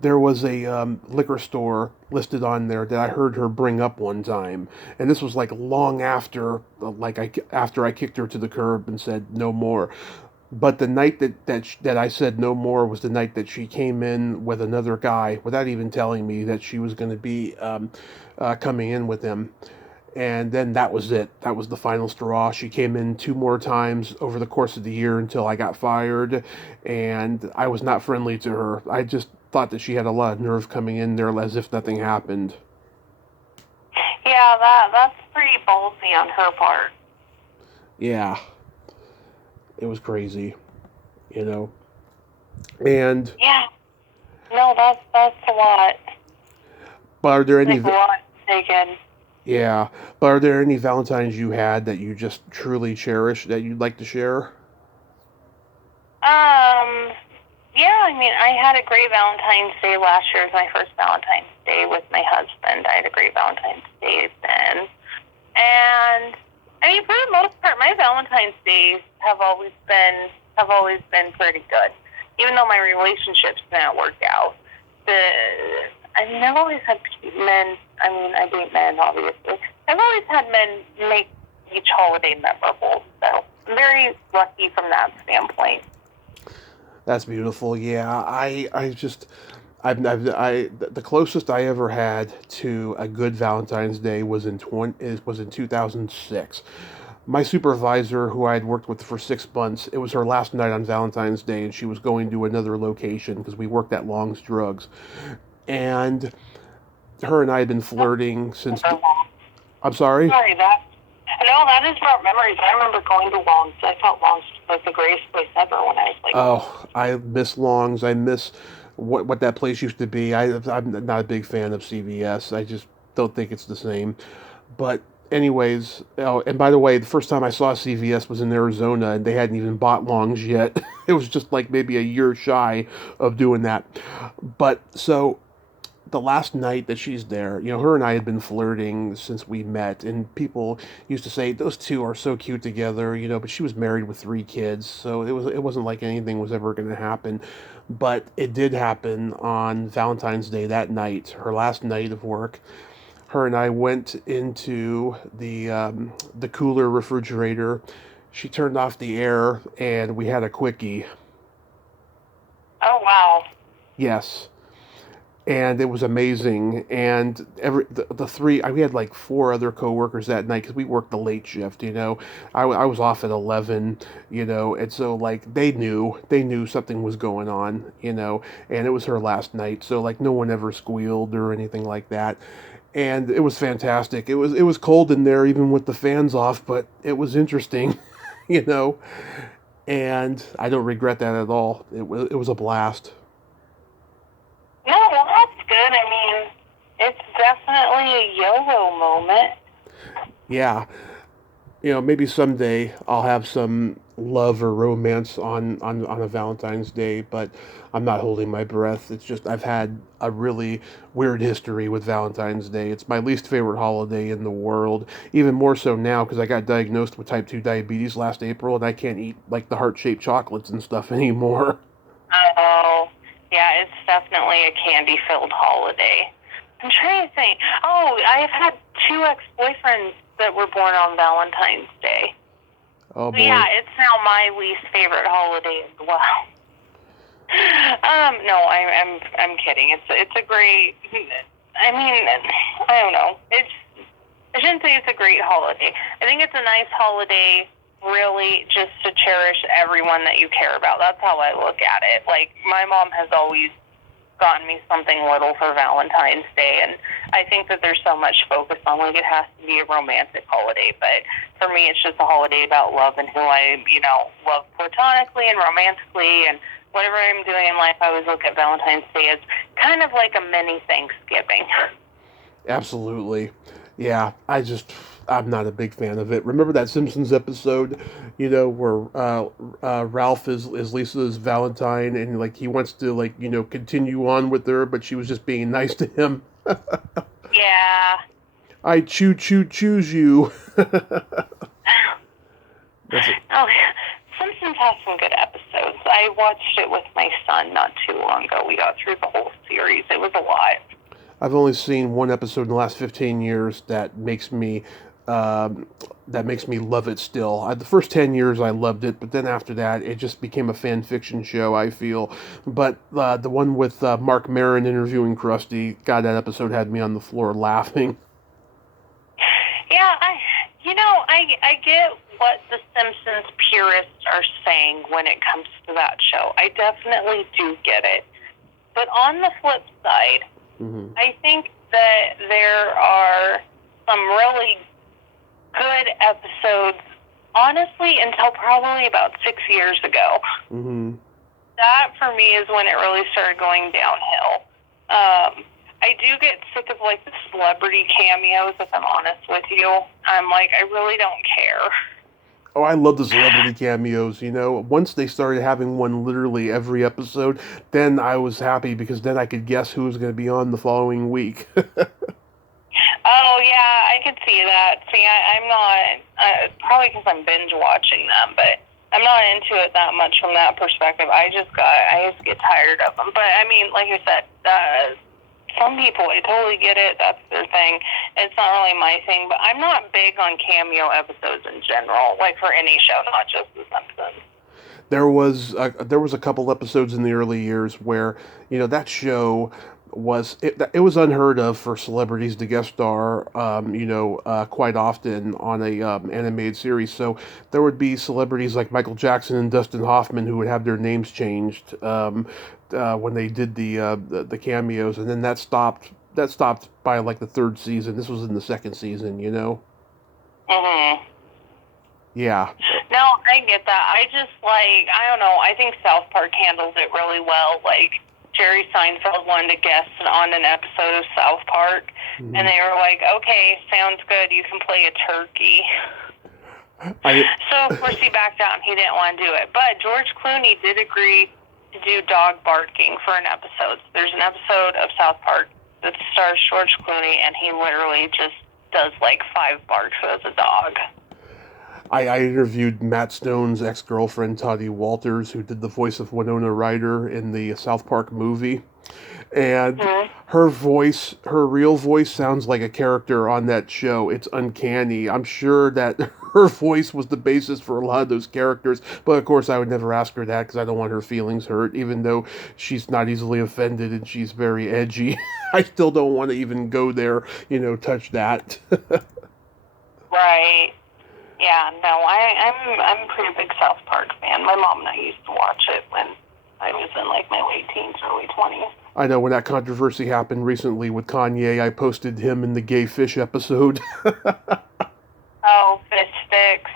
there was a liquor store listed on there that I heard her bring up one time, and this was like long after, after I kicked her to the curb and said no more. But the night that I said no more was the night that she came in with another guy without even telling me that she was going to be coming in with him. And then that was it. That was the final straw. She came in two more times over the course of the year until I got fired, and I was not friendly to her. I just thought that she had a lot of nerve coming in there as if nothing happened. Yeah, that's pretty ballsy on her part. Yeah, it was crazy, you know. And Yeah. No, that's a lot. but are there any Like a lot taken. yeah, but are there any Valentines you had that you just truly cherish that you'd like to share? Yeah, I mean, I had a great Valentine's Day last year. It was my first Valentine's Day with my husband. I had a great Valentine's Day then. And I mean, for the most part, my Valentine's days have always been pretty good. Even though my relationships didn't work out, I've always had men. I mean, I date men, obviously. I've always had men make each holiday memorable. So I'm very lucky from that standpoint. That's beautiful. Yeah, I just the closest I ever had to a good Valentine's Day was in 2006. My supervisor, who I had worked with for 6 months, it was her last night on Valentine's Day, and she was going to another location because we worked at Long's Drugs, and her and I had been flirting since. I'm sorry. Sorry, that. No, that is about memories. I remember going to Long's. I thought Long's was the greatest place ever when I was like. Oh, I miss Long's. I miss what that place used to be. I'm not a big fan of CVS. I just don't think it's the same. But anyways, oh, and by the way, the first time I saw CVS was in Arizona, and they hadn't even bought Long's yet. It was just like maybe a year shy of doing that. But so the last night that she's there, her and I had been flirting since we met, and people used to say those two are so cute together, but she was married with 3 kids, so it wasn't like anything was ever going to happen. But it did happen on Valentine's Day that night, her last night of work. Her and I went into the cooler refrigerator. She turned off the air, and we had a quickie. Oh wow. Yes, and it was amazing. And the three, we had like 4 other coworkers that night because we worked the late shift. I was off at 11. And so like they knew something was going on. And it was her last night, so like no one ever squealed or anything like that. And it was fantastic. It was cold in there even with the fans off, but it was interesting. you know. And I don't regret that at all. It was a blast. No, well, that's good. I mean, it's definitely a YOLO moment. Yeah, maybe someday I'll have some love or romance on a Valentine's Day, but I'm not holding my breath. It's just I've had a really weird history with Valentine's Day. It's my least favorite holiday in the world, even more so now because I got diagnosed with type 2 diabetes last April, and I can't eat like the heart-shaped chocolates and stuff anymore. Oh, yeah, it's definitely a candy-filled holiday. I'm trying to think. Oh, I've had 2 ex-boyfriends that were born on Valentine's Day. Oh boy. Yeah, it's now my least favorite holiday as well. No, I'm kidding. It's a great. I mean, I don't know. I shouldn't say it's a great holiday. I think it's a nice holiday, really, just to cherish everyone that you care about. That's how I look at it. Like my mom has always gotten me something little for Valentine's Day, and I think that there's so much focus on like it has to be a romantic holiday, but for me it's just a holiday about love and who I, love platonically and romantically, and whatever I'm doing in life, I always look at Valentine's Day as kind of like a mini Thanksgiving. Absolutely. Yeah, I'm not a big fan of it. Remember that Simpsons episode, where Ralph is Lisa's Valentine, and like he wants to continue on with her, but she was just being nice to him. Yeah. I choose you. That's it. Oh, Simpsons has some good episodes. I watched it with my son not too long ago. We got through the whole series. It was a lot. I've only seen one episode in the last 15 years that makes me love it still. The first 10 years I loved it, but then after that it just became a fan fiction show, I feel. But the one with Mark Maron interviewing Krusty, God, that episode had me on the floor laughing. Yeah, I get what the Simpsons purists are saying when it comes to that show. I definitely do get it. But on the flip side, I think that there are some really good episodes, honestly, until probably about 6 years ago. That, for me, is when it really started going downhill. I do get sick of, the celebrity cameos, if I'm honest with you. I'm like, I really don't care. Oh, I love the celebrity cameos, Once they started having one literally every episode, then I was happy because then I could guess who was going to be on the following week. Oh, yeah, I could see that. See, I'm not, probably because I'm binge watching them, but I'm not into it that much from that perspective. I just get tired of them. But, I mean, like I said, some people, I totally get it. That's their thing. It's not really my thing, but I'm not big on cameo episodes in general, for any show, not just The Simpsons. There was a couple episodes in the early years where that show it was unheard of for celebrities to guest star quite often on a animated series. So there would be celebrities like Michael Jackson and Dustin Hoffman who would have their names changed when they did the cameos, and then that stopped by the third season. This was in the second season. Yeah. No, I get that. I just I don't know, I think South Park handles it really well. Jerry Seinfeld wanted to guest on an episode of South Park, and they were like, okay, sounds good, you can play a turkey. So, of course, he backed out and he didn't want to do it. But George Clooney did agree to do dog barking for an episode. There's an episode of South Park that stars George Clooney, and he literally just does 5 barks as a dog. I interviewed Matt Stone's ex-girlfriend, Toddy Walters, who did the voice of Winona Ryder in the South Park movie. And her real voice sounds like a character on that show. It's uncanny. I'm sure that her voice was the basis for a lot of those characters. But, of course, I would never ask her that because I don't want her feelings hurt, even though she's not easily offended and she's very edgy. I still don't want to even go there, touch that. Right. Yeah, no, I'm a pretty big South Park fan. My mom and I used to watch it when I was in my late teens, early 20s. I know when that controversy happened recently with Kanye, I posted him in the gay fish episode. Oh, Fish Sticks.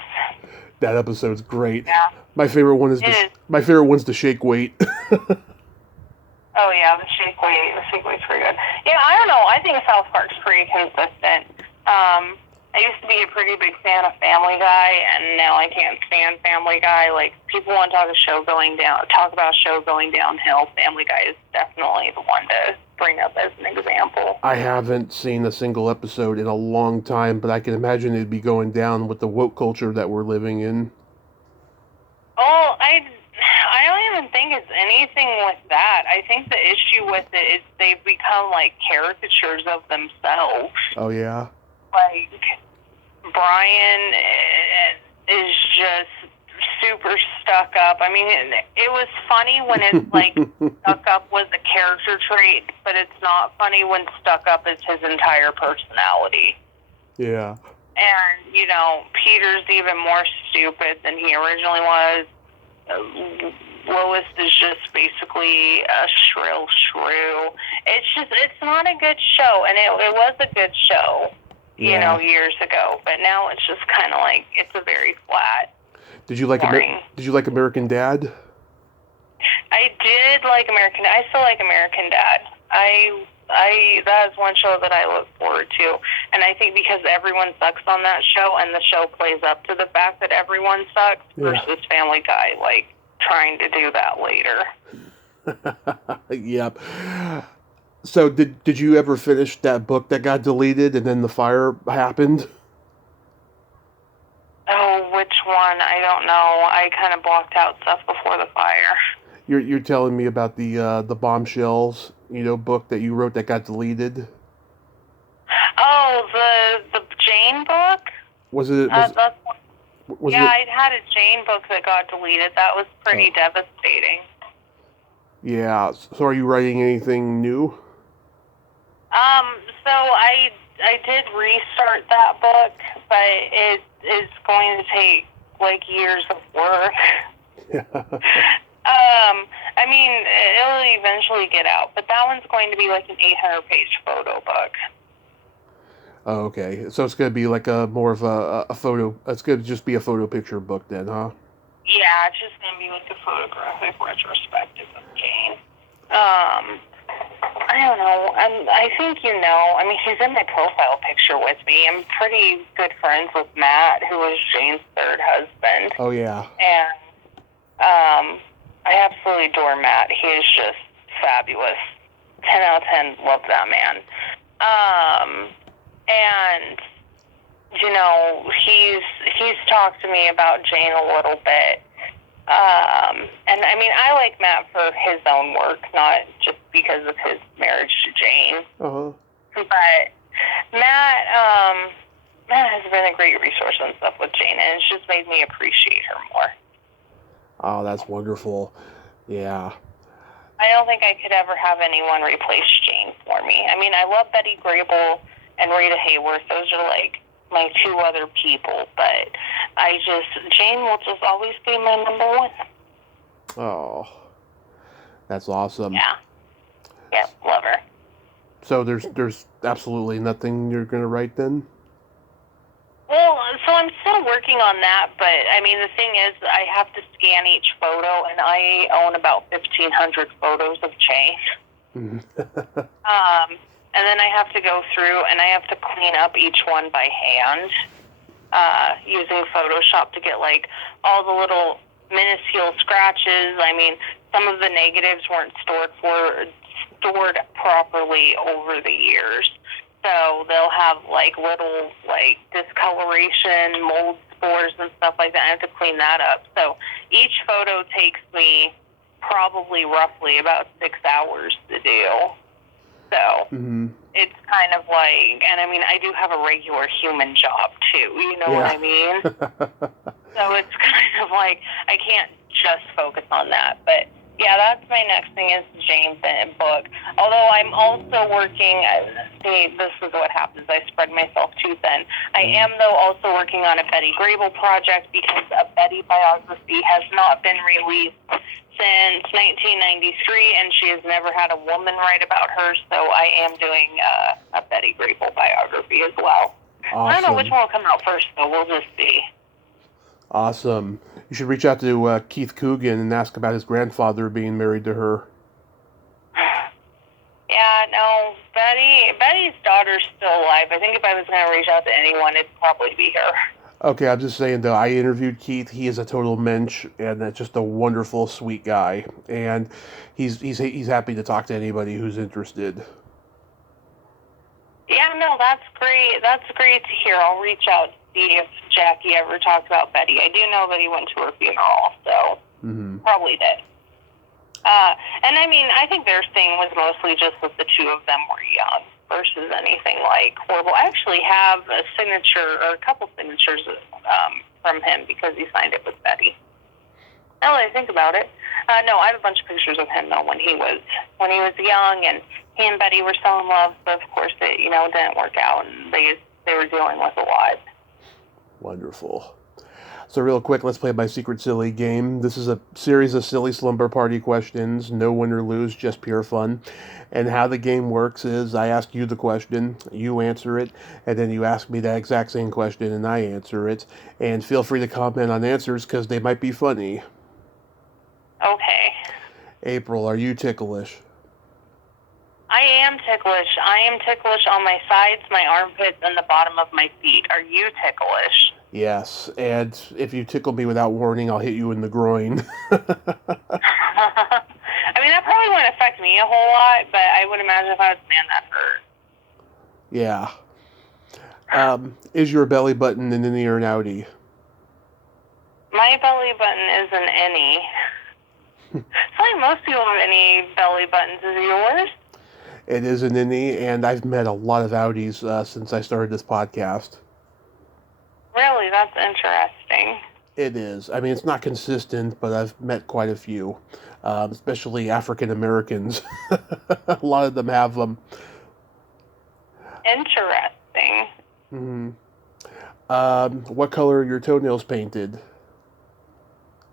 That episode's great. Yeah. My favorite one's the shake weight. Oh yeah, the shake weight. The shake weight's pretty good. Yeah, I don't know. I think South Park's pretty consistent. I used to be a pretty big fan of Family Guy, and now I can't stand Family Guy. People want to talk about a show going downhill. Family Guy is definitely the one to bring up as an example. I haven't seen a single episode in a long time, but I can imagine it'd be going down with the woke culture that we're living in. Oh, I don't even think it's anything with that. I think the issue with it is they've become caricatures of themselves. Oh, yeah? Brian is just super stuck up. I mean, it was funny when it's stuck up was a character trait, but it's not funny when stuck up is his entire personality. Yeah. And, Peter's even more stupid than he originally was. Lois is just basically a shrill shrew. It's not a good show, and it was a good show, years ago, but now it's just kind of it's a very flat. Did you like American Dad? I did like I still like American Dad. I That is one show that I look forward to. And I think because everyone sucks on that show, and the show plays up to the fact that everyone sucks, versus Family Guy, like, trying to do that later. Yep. So did you ever finish that book that got deleted and then the fire happened? Oh, which one? I don't know. I kind of blocked out stuff before the fire. You're telling me about the Bombshells, book that you wrote that got deleted? Oh, the Jane book? Was it? I had a Jane book that got deleted. That was pretty devastating. Yeah. So are you writing anything new? So I did restart that book, but it is going to take like years of work. I mean, it'll eventually get out, but that one's going to be like an 800-page photo book. Oh, okay. So it's going to be like more of a photo. It's going to just be a photo picture book then, huh? Yeah, it's just going to be like a photographic retrospective of Jane. I don't know. I think I mean, he's in my profile picture with me. I'm pretty good friends with Matt, who was Jane's third husband. Oh, yeah. And I absolutely adore Matt. He is just fabulous. 10 out of 10, love that man. And, he's talked to me about Jane a little bit. And I mean, I like Matt for his own work, not just because of his marriage to Jane. Uh-huh. But Matt has been a great resource and stuff with Jane, and it's just made me appreciate her more. Oh, that's wonderful. Yeah. I don't think I could ever have anyone replace Jane for me. I mean, I love Betty Grable and Rita Hayworth. Those are like my two other people, but Jane will just always be my number one. Oh, that's awesome. Yeah. Yep, love her. So there's absolutely nothing you're going to write then? Well, so I'm still working on that, but I mean, the thing is, I have to scan each photo, and I own about 1,500 photos of Jane. And then I have to go through and I have to clean up each one by hand, using Photoshop to get like all the little minuscule scratches. I mean, some of the negatives weren't stored properly over the years. So they'll have like little like discoloration, mold spores and stuff like that. I have to clean that up. So each photo takes me probably roughly about 6 hours to do. So it's kind of like, and I mean, I do have a regular human job too, you know what I mean? So it's kind of like, I can't just focus on that. But yeah, that's my next thing is the Jane book. Although I'm also working, see, this is what happens. I spread myself too thin. I am, though, also working on a Betty Grable project because a Betty biography has not been released since 1993, and she has never had a woman write about her, so I am doing a Betty Grable biography as well. Awesome. I don't know which one will come out first, though. We'll just see. Awesome. You should reach out to Keith Coogan and ask about his grandfather being married to her. Yeah, no, Betty's daughter's still alive. I think if I was going to reach out to anyone, it'd probably be her. Okay, I'm just saying, though, I interviewed Keith. He is a total mensch, and that's just a wonderful, sweet guy. And he's happy to talk to anybody who's interested. Yeah, no, that's great. That's great to hear. I'll reach out to see if Jackie ever talked about Betty. I do know that he went to her funeral, so probably did. And I mean, I think their thing was mostly just that the two of them were young versus anything like horrible. I actually have a signature or a couple signatures from him because he signed it with Betty. Now that I think about it, no, I have a bunch of pictures of him though when he was young, and he and Betty were so in love, but of course it didn't work out, and they were dealing with a lot. Wonderful. So real quick, let's play my secret silly game. This is a series of silly slumber party questions, no win or lose, just pure fun. And how the game works is I ask you the question, you answer it, and then you ask me that exact same question and I answer it. And feel free to comment on answers because they might be funny. Okay. April, are you ticklish? I am ticklish. I am ticklish on my sides, my armpits, and the bottom of my feet. Are you ticklish? Yes, and if you tickle me without warning, I'll hit you in the groin. I mean, that probably wouldn't affect me a whole lot, but I would imagine if I was a man, that hurt. Yeah. Is your belly button an innie or an outie? My belly button is an innie. It's like most people have innie belly buttons. Is yours? It is an innie, and I've met a lot of outies since I started this podcast. Really? That's interesting. It is. I mean, it's not consistent, but I've met quite a few, especially African Americans. A lot of them have them. Interesting. Mm-hmm. What color are your toenails painted?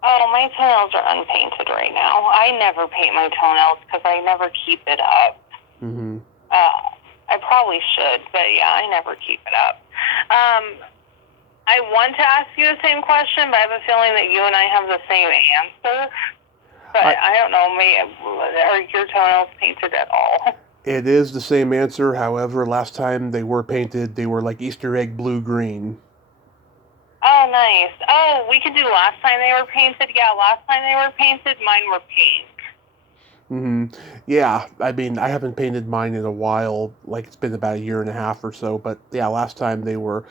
Oh, my toenails are unpainted right now. I never paint my toenails because I never keep it up. Mm-hmm. I probably should, but yeah, I never keep it up. I want to ask you the same question, but I have a feeling that you and I have the same answer. But I don't know, are your toenails painted at all? It is the same answer. However, last time they were painted, they were like Easter egg blue-green. Oh, nice. Oh, we could do last time they were painted. Yeah, last time they were painted, mine were pink. Mm-hmm. Yeah, I mean, I haven't painted mine in a while. Like, it's been about a year and a half or so. But yeah, last time they were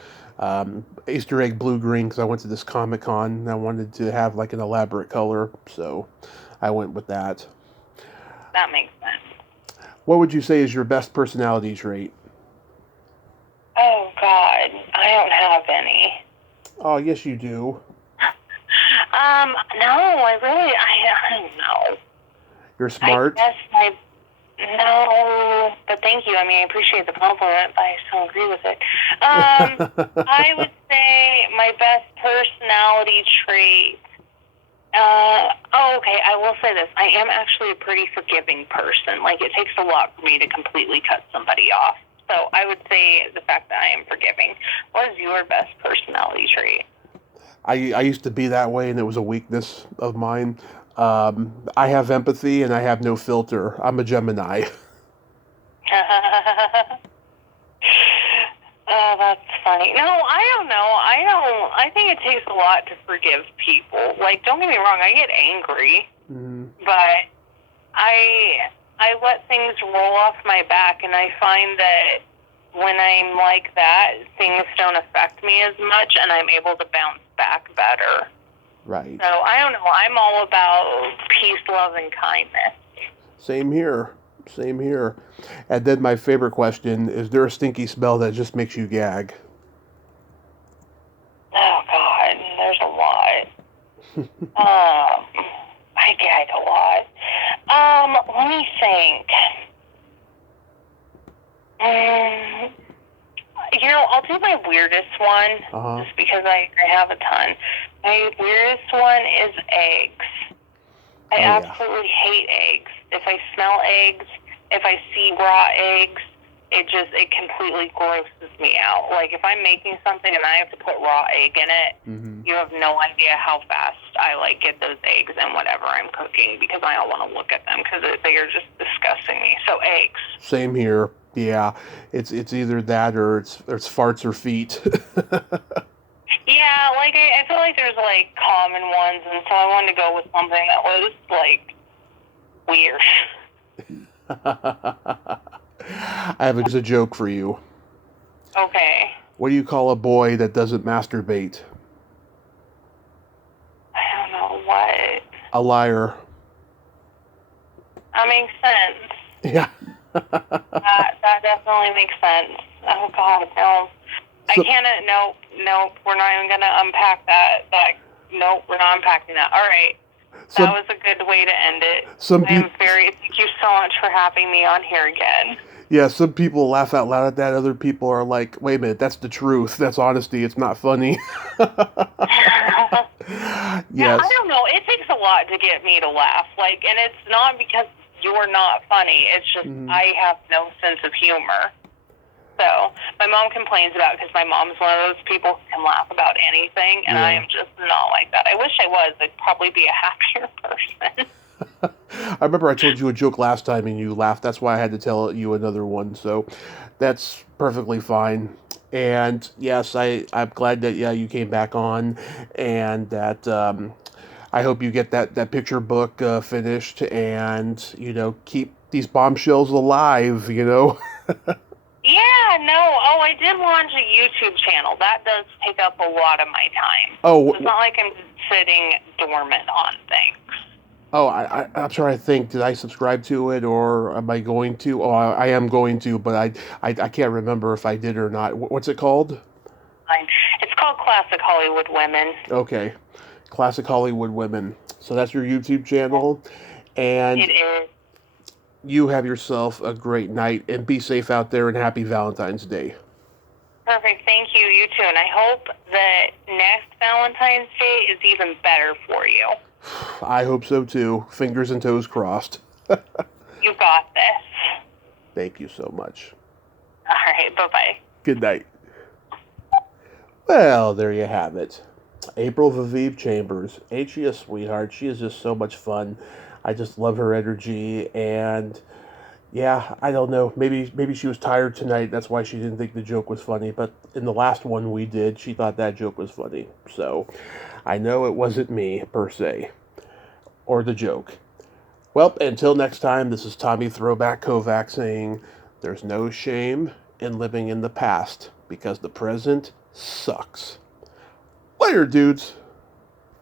Easter egg blue-green because I went to this Comic-Con and I wanted to have like an elaborate color. So I went with that. That makes sense. What would you say is your best personality trait? Oh, God. I don't have any. Oh, yes, you do. No, I don't know. You're smart? No, but thank you. I mean, I appreciate the compliment, but I still agree with it. I would say my best personality trait, okay, I will say this. I am actually a pretty forgiving person. Like, it takes a lot for me to completely cut somebody off. So I would say the fact that I am forgiving. What is your best personality trait? I used to be that way, and it was a weakness of mine. I have empathy, and I have no filter. I'm a Gemini. Oh, that's funny. No, I don't know. I think it takes a lot to forgive people. Like, don't get me wrong, I get angry, but I let things roll off my back, and I find that when I'm like that, things don't affect me as much, and I'm able to bounce back better. Right. So, I don't know. I'm all about peace, love, and kindness. Same here. Same here. And then my favorite question, is there a stinky smell that just makes you gag? Oh, God. There's a lot. I gag a lot. Let me think. I'll do my weirdest one, just because I have a ton. My weirdest one is eggs. I absolutely hate eggs. If I smell eggs, if I see raw eggs, it completely grosses me out. Like, if I'm making something and I have to put raw egg in it, you have no idea how fast I, get those eggs in whatever I'm cooking, because I don't want to look at them, because they are just disgusting me. So, eggs. Same here. Yeah. It's either that or it's farts or feet. Yeah, I feel like there's, common ones, and so I wanted to go with something that was, weird. I have a joke for you. Okay. What do you call a boy that doesn't masturbate? I don't know what. A liar. That makes sense. Yeah. that definitely makes sense. Oh, God, no. So, I can't, nope, we're not even going to unpack that. Nope, we're not unpacking that. All right. That was a good way to end it. Thank you so much for having me on here again. Yeah, some people laugh out loud at that. Other people are like, wait a minute, that's the truth. That's honesty. It's not funny. Yes. Yeah, I don't know. It takes a lot to get me to laugh. And it's not because you're not funny. It's just I have no sense of humor. So, my mom complains about it because my mom's one of those people who can laugh about anything, and I am just not like that. I wish I was. I'd probably be a happier person. I remember I told you a joke last time and you laughed. That's why I had to tell you another one. So that's perfectly fine. And yes, I'm glad that yeah you came back on, and that I hope you get that picture book finished, and keep these bombshells alive. Yeah, no. Oh, I did launch a YouTube channel. That does take up a lot of my time. Oh, So it's not like I'm sitting dormant on things. oh, I'm trying to think. Did I subscribe to it, or am I going to? Oh, I am going to, but I can't remember if I did or not. What's it called? It's called Classic Hollywood Women. Okay, Classic Hollywood Women. So that's your YouTube channel, and It is. you have yourself a great night, and be safe out there, and happy Valentine's Day. Perfect. Thank you. You too. And I hope that next Valentine's Day is even better for you. I hope so too. Fingers and toes crossed. You got this. Thank you so much. All right. Bye-bye. Good night. Well, there you have it. April Vevea Chambers. Ain't she a sweetheart? She is just so much fun. I just love her energy, and yeah, I don't know. Maybe she was tired tonight. That's why she didn't think the joke was funny. But in the last one we did, she thought that joke was funny. So I know it wasn't me per se or the joke. Well, until next time, this is Tommy Throwback Kovac saying there's no shame in living in the past because the present sucks. Later, dudes.